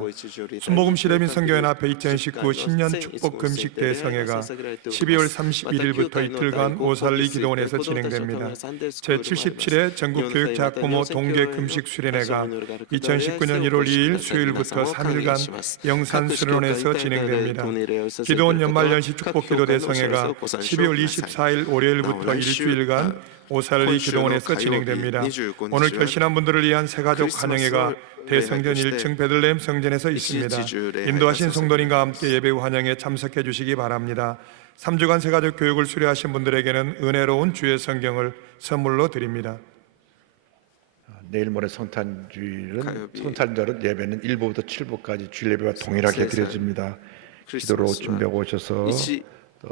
순복음 시대민 성교연합회 2019 신년 축복 금식 대성회가 12월 31일부터 이틀간 오살리 기도원에서 진행됩니다. 제77회 전국교육자학부모 동계 금식 수련회가 2019년 1월 2일 수요일부터 3일간 영산 수련원에서 진행됩니다. 기도원 연말연시 축복기도 대성회가 12월 24일 월요일부터 일주일간 오살리 기도원에서 진행됩니다. 오늘 결신한 분들을 위한 새가족 환영회가 대성전 1층 베들레헴 성전에서 있습니다. 인도하신 성도님과 함께 예배 환영에 참석해 주시기 바랍니다. 3주간 새가족 교육을 수료하신 분들에게는 은혜로운 주의 성경을 선물로 드립니다. 내일 모레 성탄절은 예배는 1부부터 7부까지 주일 예배와 동일하게 드려집니다. 기도로 준비하고 오셔서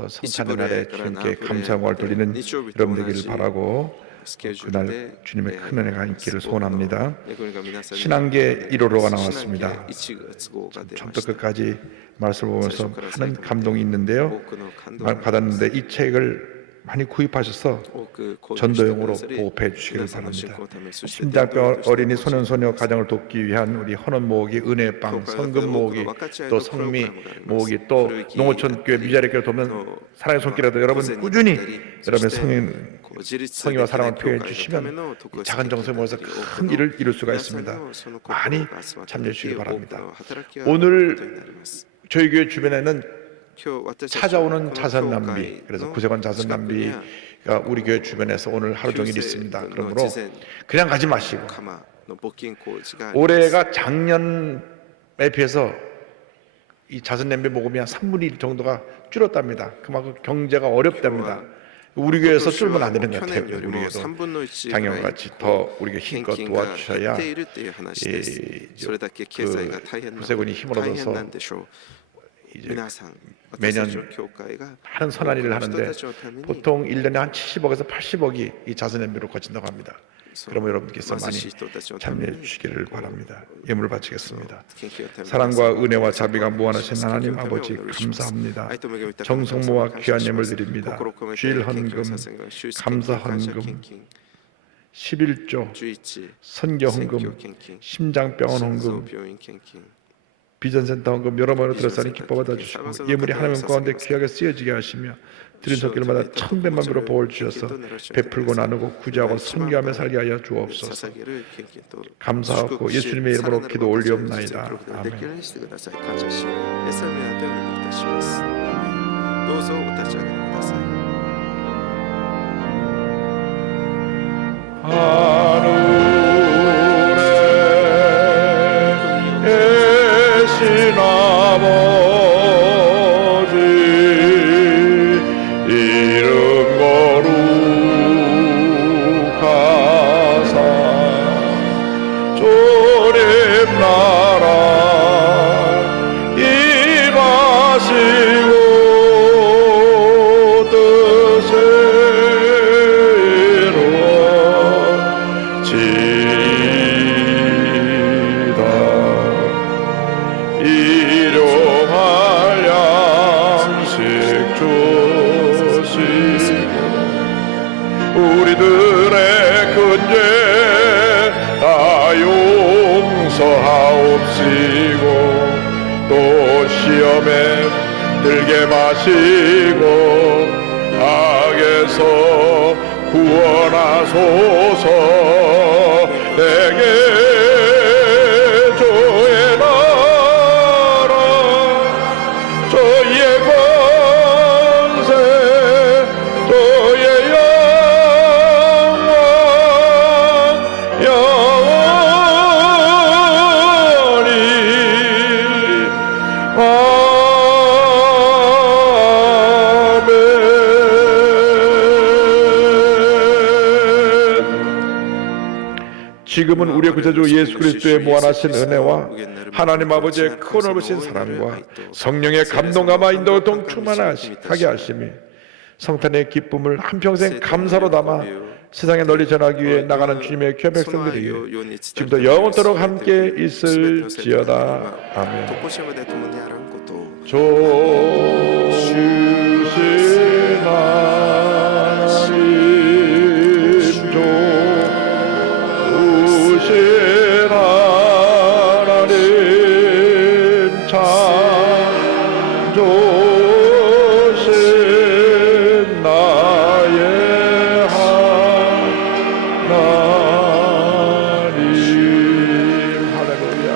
성탄의 날에 주님께 감사와 돌리는 여러분 되기를 바라고 그날 주님의 큰 은혜가 있기를 소원합니다. 신앙계 1호로가 나왔습니다. 처음부터 끝까지 말씀을 보면서 많은 감동이 있는데요. 받았는데 이 책을 많이 구입하셔서 전도용으로 보호해 주시기를 바랍니다. 심장병 어린이 소년소녀 가정을 돕기 위한 우리 헌원 모으기, 은혜빵, 성금 모으기, 또 성미 모으기, 또 농어촌 교회 미자리교회 돕는 사랑의 손길에도 여러분 꾸준히 여러분의 성의와 사랑을 표현해 주시면 작은 정성에 모여서 큰 일을 이룰 수가 있습니다. 많이 참여해 주시기 바랍니다. 오늘 저희 교회 주변에는 찾아오는 자선 낭비, 그래서 구세관 자선 낭비가 우리 교회 주변에서 오늘 하루 종일 있습니다. 그러므로 그냥 가지 마시고 올해가 작년에 비해서 이 자선 낭비 모금이 한 3분의 1 정도가 줄었답니다. 그만큼 경제가 어렵답니다. 우리 교회에서 쫄면 안 되는 것 같아요. 우리 교회도 작년같이 더 우리가 힘껏 도와주셔야 구세군이 힘을 얻어서 이제 매년 많은 선한 일을 하는데 보통 1년에 한 70억에서 80억이 이 자선연비로 거친다고 합니다. 그러면 여러분께서 많이 참여해 주시기를 바랍니다. 예물을 바치겠습니다. 사랑과 은혜와 자비가 무한하신 하나님 아버지 감사합니다. 정성모와 귀한 예물 드립니다. 주일 헌금, 감사 헌금, 11조, 선교 헌금, 심장병원 헌금, 비전센터 헌금 여러모로 들었사니 기뻐 받아주시고 예물이 하나님 가운데 귀하게 쓰여지게 하시며 드린 손길마다 천배만 배로 복을 주셔서 베풀고 나누고 구제하고 선교하며 살게 하여 주옵소서. 감사하고 예수님의 이름으로 기도 올리옵나이다. 아멘. 일용할 양식 주시고 우리들의 큰 죄 다 용서하옵시고 또 시험에 들게 마시고 악에서 구원하소서. 내게 주의 나라 주의 권세 주의 영광 영원히 지금은 우리의 구세주 예수 그리스도의 무한하신 은혜와 하나님 아버지의 큰 넓으신 사랑과 성령의 감동감화 인도 충만하게 하심이 성탄의 기쁨을 한평생 감사로 담아 세상에 널리 전하기 위해 나가는 주님의 귀한 백성들에게 지금도 영원토록 함께 있을지어다. 아멘. 주신 하나님 주신 하나님 창조신 나의 하나님. 할렐루야.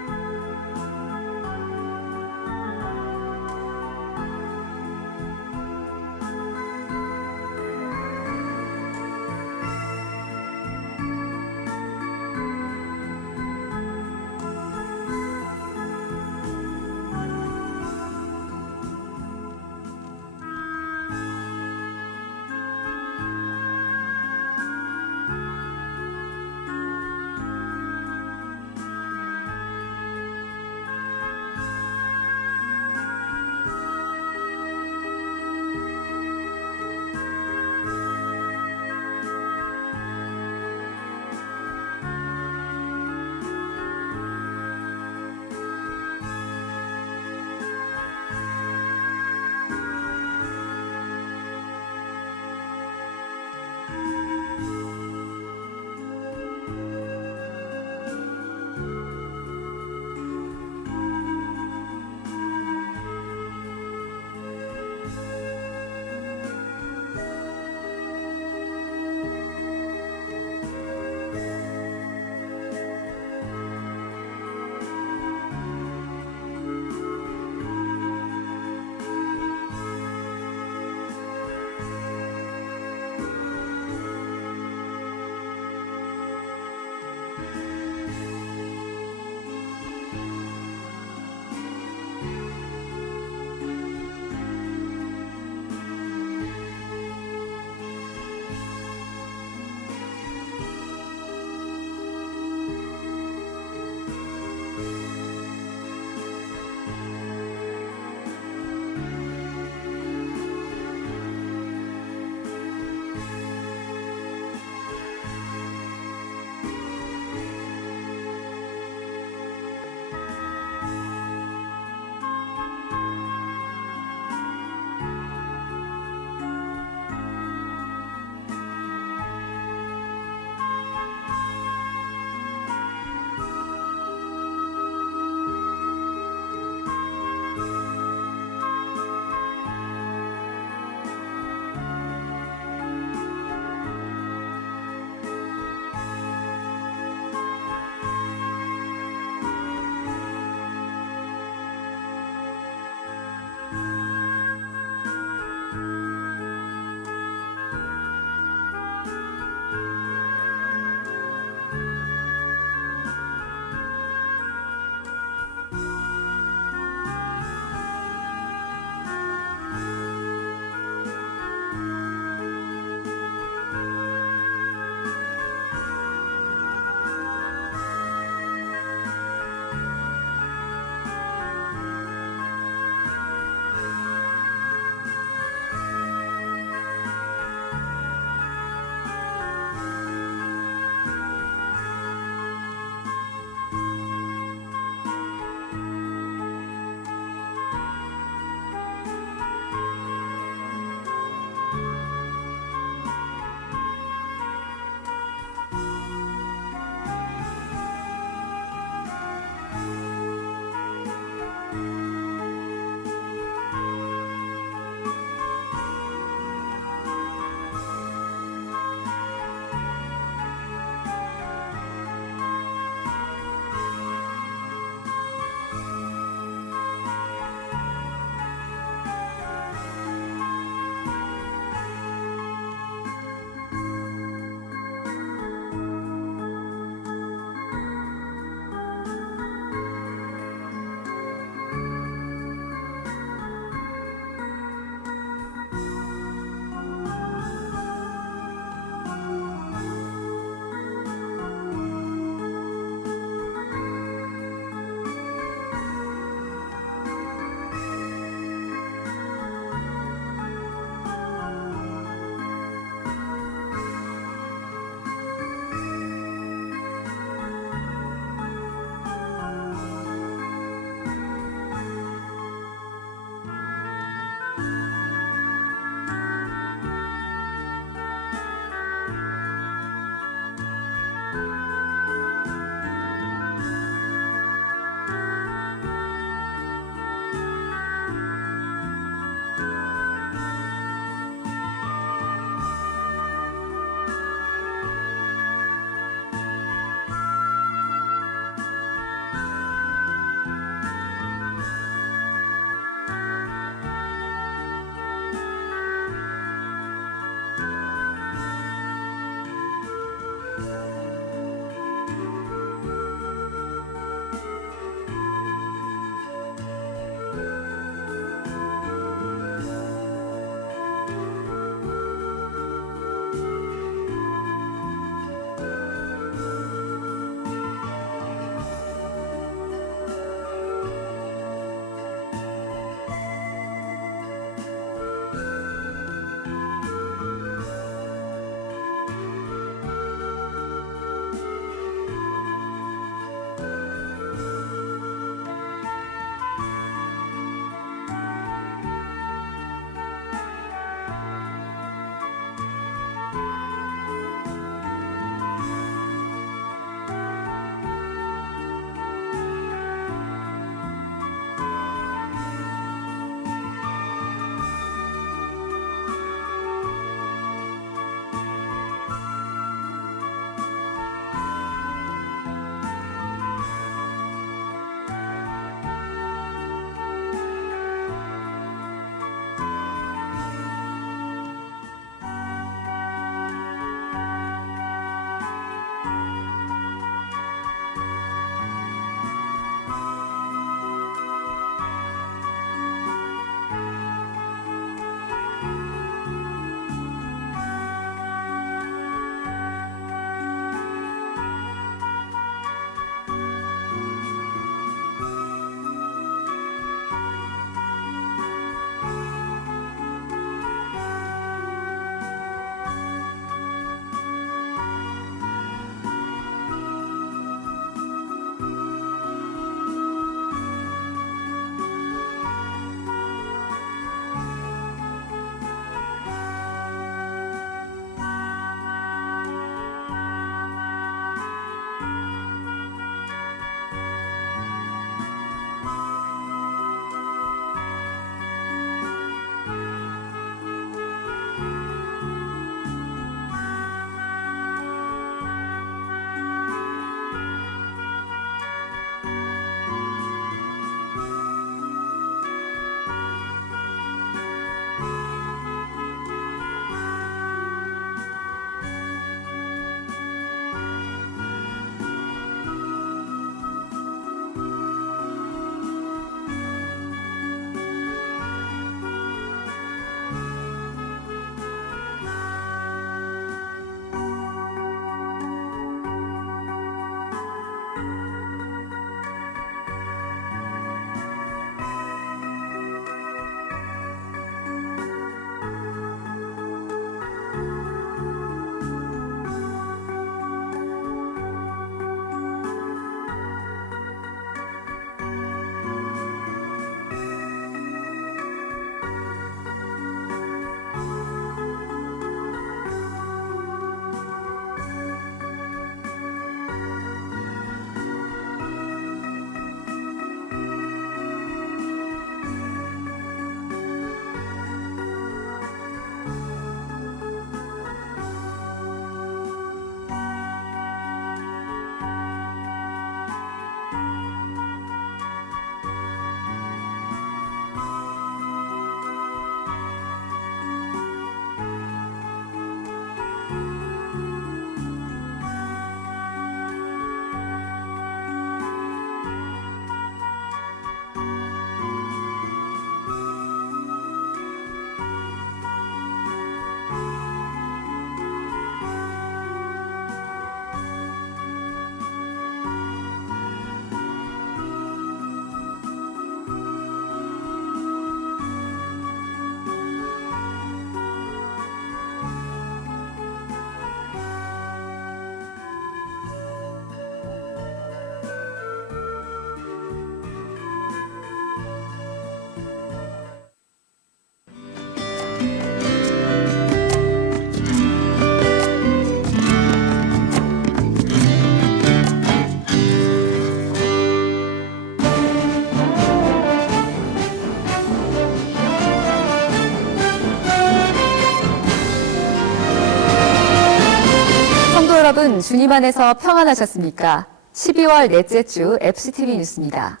여러분, 주님 안에서 평안하셨습니까? 12월 넷째 주 FCTV 뉴스입니다.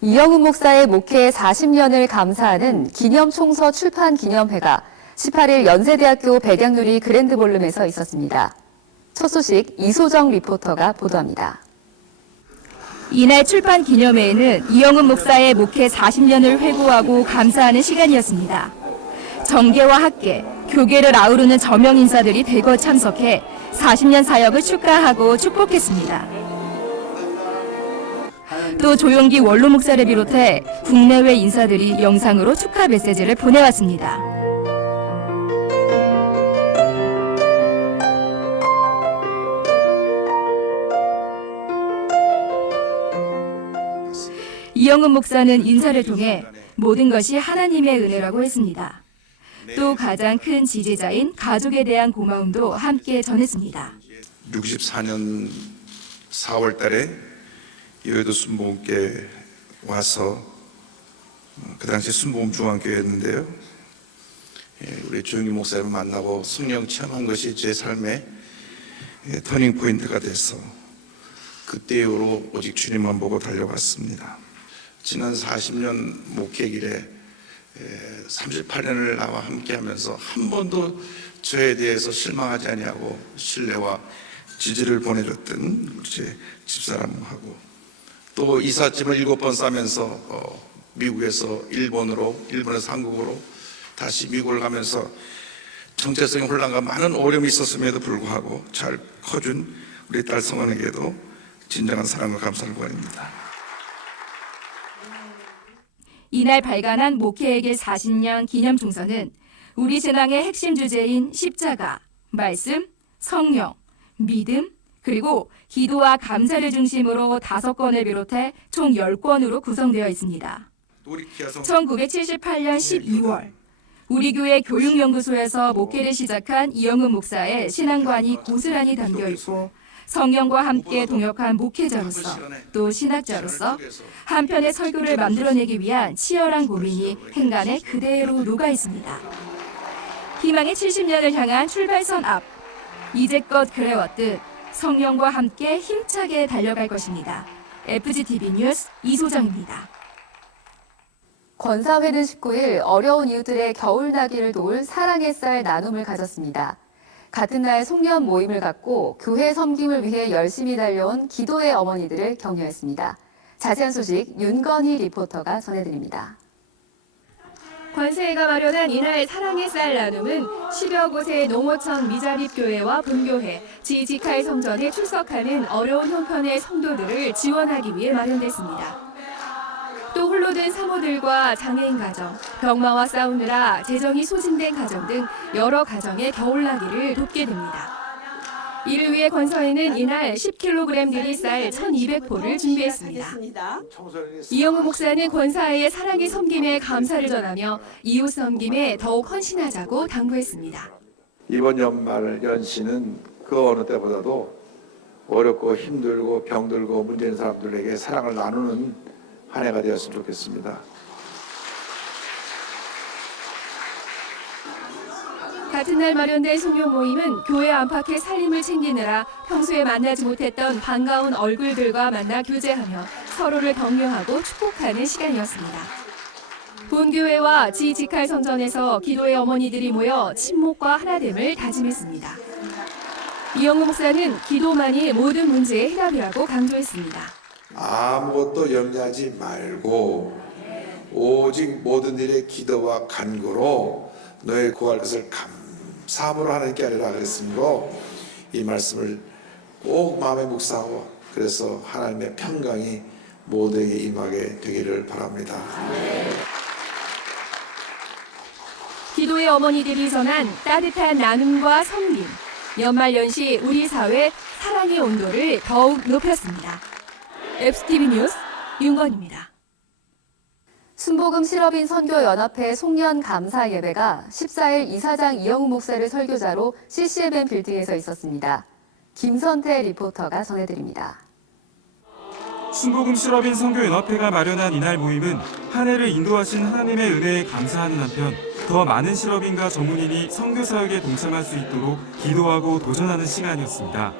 이영훈 목사의 목회 40년을 감사하는 기념총서 출판 기념회가 18일 연세대학교 백양누리 그랜드볼룸에서 있었습니다. 첫 소식 이소정 리포터가 보도합니다. 이날 출판 기념회에는 이영훈 목사의 목회 40년을 회고하고 감사하는 시간이었습니다. 정계와 학계, 교계를 아우르는 저명 인사들이 대거 참석해 40년 사역을 축하하고 축복했습니다. 또 조용기 원로 목사를 비롯해 국내외 인사들이 영상으로 축하 메시지를 보내왔습니다. 이영훈 목사는 인사를 통해 모든 것이 하나님의 은혜라고 했습니다. 또 가장 큰 지지자인 가족에 대한 고마움도 함께 전했습니다. 64년 4월 달에 여의도 순복음교회 와서 그 당시 순복음중앙교회였는데요. 우리 조영기 목사님을 만나고 성령 체험한 것이 제 삶의 터닝 포인트가 돼서 그때 이후로 오직 주님만 보고 달려갔습니다. 지난 40년 목회길에 38년을 나와 함께하면서 한 번도 저에 대해서 실망하지 아니하고 신뢰와 지지를 보내줬던 제 집사람하고 또 이삿짐을 7번 싸면서 미국에서 일본에서 한국으로 다시 미국을 가면서 정체성의 혼란과 많은 어려움이 있었음에도 불구하고 잘 커준 우리 딸 성원에게도 진정한 사랑과 감사를 보냅니다. 이날 발간한 목회에게 40년 기념 총서는 우리 신앙의 핵심 주제인 십자가, 말씀, 성령, 믿음, 그리고 기도와 감사를 중심으로 5권을 비롯해 총 10권으로 구성되어 있습니다. 1978년 12월 우리 교회 교육연구소에서 목회를 시작한 이영훈 목사의 신앙관이 고스란히 담겨 있고 성령과 함께 동역한 목회자로서 또 신학자로서 한편의 설교를 만들어내기 위한 치열한 고민이 행간에 그대로 녹아 있습니다. 희망의 70년을 향한 출발선 앞, 이제껏 그래왔듯 성령과 함께 힘차게 달려갈 것입니다. FGTV 뉴스 이소정입니다. 권사회는 19일 어려운 이웃들의 겨울나기를 도울 사랑의 쌀 나눔을 가졌습니다. 같은 날 송년 모임을 갖고 교회 섬김을 위해 열심히 달려온 기도의 어머니들을 격려했습니다. 자세한 소식 윤건희 리포터가 전해드립니다. 권사회가 마련한 이날 사랑의 쌀 나눔은 10여 곳의 농어촌 미자립교회와 분교회, 지지칼 성전에 출석하는 어려운 형편의 성도들을 지원하기 위해 마련됐습니다. 또 홀로 든 사모들과 장애인 가정, 병마와 싸우느라 재정이 소진된 가정 등 여러 가정의 겨울나기를 돕게 됩니다. 이를 위해 권사회는 이날 10kg 쌀 1,200포를 준비했습니다. 이영훈 목사는 권사회의 사랑의 섬김에 감사를 전하며 이웃 섬김에 더욱 헌신하자고 당부했습니다. 이번 연시는 그 어느 때보다도 어렵고 힘들고 병들고 문제 있는 사람들에게 사랑을 나누는 한 해가 되었으면 좋겠습니다. 같은 날 마련된 송년 모임은 교회 안팎의 살림을 챙기느라 평소에 만나지 못했던 반가운 얼굴들과 만나 교제하며 서로를 격려하고 축복하는 시간이었습니다. 본교회와 지지칼 성전에서 기도의 어머니들이 모여 친목과 하나됨을 다짐했습니다. 이영훈 목사는 기도만이 모든 문제의 해답이라고 강조했습니다. 아무것도 염려하지 말고 오직 모든 일에 기도와 간구로 너의 구할 것을 감사함으로 하나님께 아뢰라 그랬으므로 이 말씀을 꼭 마음에 묵상하고 그래서 하나님의 평강이 모두에게 임하게 되기를 바랍니다. 기도의 어머니들이 전한 따뜻한 나눔과 섬김, 연말연시 우리 사회 사랑의 온도를 더욱 높였습니다. FCTV 뉴스 윤건입니다. 순복음 실업인 선교연합회 송년 감사 예배가 14일 이사장 이영훈 목사를 설교자로 CCMM 빌딩에서 있었습니다. 김선태 리포터가 전해드립니다. 순복음 실업인 선교연합회가 마련한 이날 모임은 한 해를 인도하신 하나님의 은혜에 감사하는 한편 더 많은 실업인과 전문인이 선교 사역에 동참할 수 있도록 기도하고 도전하는 시간이었습니다.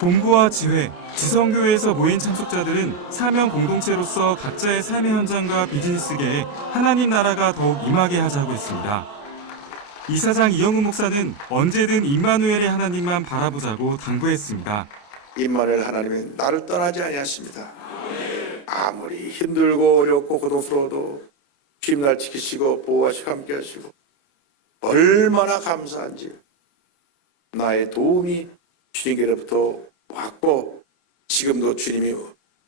동부와 지회, 지성교회에서 모인 참석자들은 사명 공동체로서 각자의 삶의 현장과 비즈니스계에 하나님 나라가 더욱 임하게 하자고 했습니다. 이사장 이영훈 목사는 언제든 임마누엘의 하나님만 바라보자고 당부했습니다. 임마누엘 하나님은 나를 떠나지 아니하십니다. 아무리 힘들고 어렵고 고통스러워도 주님 날 지키시고 보호하시고 함께 하시고 얼마나 감사한지 나의 도움이 주님께로부터 왔고 지금도 주님이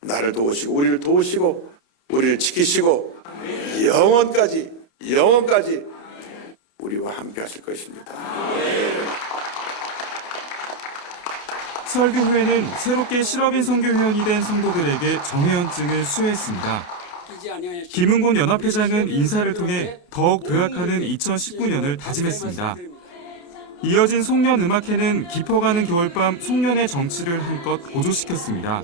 나를 도우시고 우리를 도우시고 우리를 지키시고 영원까지 우리와 함께 하실 것입니다. 설교회는 새롭게 실업인 선교회원이 된 성도들에게 정회원증을 수여했습니다. 김은곤 연합회장은 인사를 통해 더욱 도약하는 2019년을 다짐했습니다. 이어진 송년 음악회는 깊어가는 겨울밤 송년의 정치를 한껏 고조시켰습니다.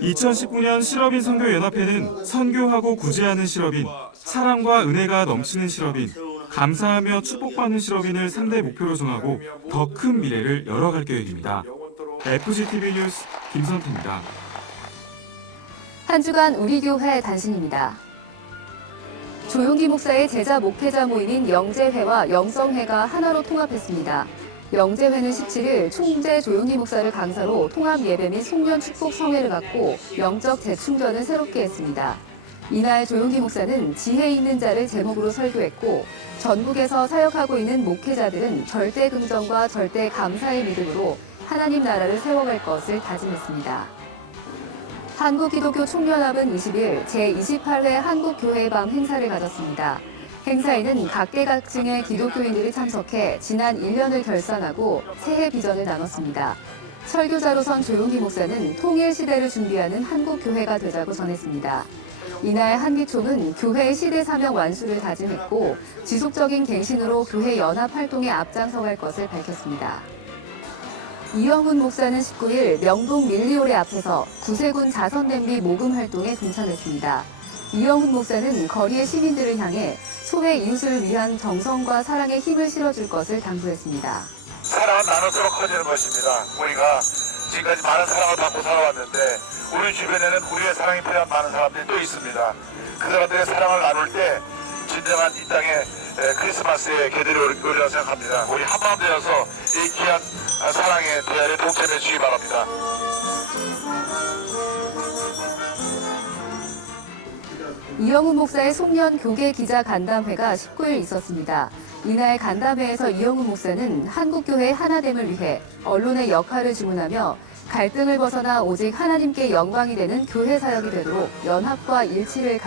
2019년 실업인 선교연합회는 선교하고 구제하는 실업인, 사랑과 은혜가 넘치는 실업인, 감사하며 축복받는 실업인을 3대 목표로 정하고 더 큰 미래를 열어갈 계획입니다. FGTV 뉴스 김선태입니다. 한 주간 우리 교회 단신입니다. 조용기 목사의 제자 목회자 모임인 영재회와 영성회가 하나로 통합했습니다. 영재회는 17일 총재 조용기 목사를 강사로 통합 예배 및 송년 축복 성회를 갖고 영적 재충전을 새롭게 했습니다. 이날 조용기 목사는 지혜 있는 자를 제목으로 설교했고 전국에서 사역하고 있는 목회자들은 절대 긍정과 절대 감사의 믿음으로 하나님 나라를 세워갈 것을 다짐했습니다. 한국기독교 총연합은 20일 제28회 한국교회의 밤 행사를 가졌습니다. 행사에는 각계각층의 기독교인들이 참석해 지난 1년을 결산하고 새해 비전을 나눴습니다. 설교자로선 조용기 목사는 통일 시대를 준비하는 한국교회가 되자고 전했습니다. 이날 한기총은 교회의 시대 사명 완수를 다짐했고 지속적인 갱신으로 교회 연합 활동에 앞장서갈 것을 밝혔습니다. 이영훈 목사는 19일 명동 밀리오레 앞에서 구세군 자선냄비 모금 활동에 동참했습니다. 이영훈 목사는 거리의 시민들을 향해 소외 이웃을 위한 정성과 사랑의 힘을 실어줄 것을 당부했습니다. 사랑은 나눌수록 커지는 것입니다. 우리가 지금까지 많은 사랑을 받고 살아왔는데 우리 주변에는 우리의 사랑이 필요한 많은 사람들이 또 있습니다. 그 사람들의 사랑을 나눌 때 진정한 이 땅의 크리스마스의 계절이 오리라고 생각합니다. 우리 한마음 되어서 이 귀한 사랑의 대열에 동참해 주시기 바랍니다. 이영훈 목사의 송년 교계 기자 간담회가 19일 있었습니다. 이날 간담회에서 이영훈 목사는 한국교회의 하나됨을 위해 언론의 역할을 주문하며 갈등을 벗어나 오직 하나님께 영광이 되는 교회 사역이 되도록 연합과 일치를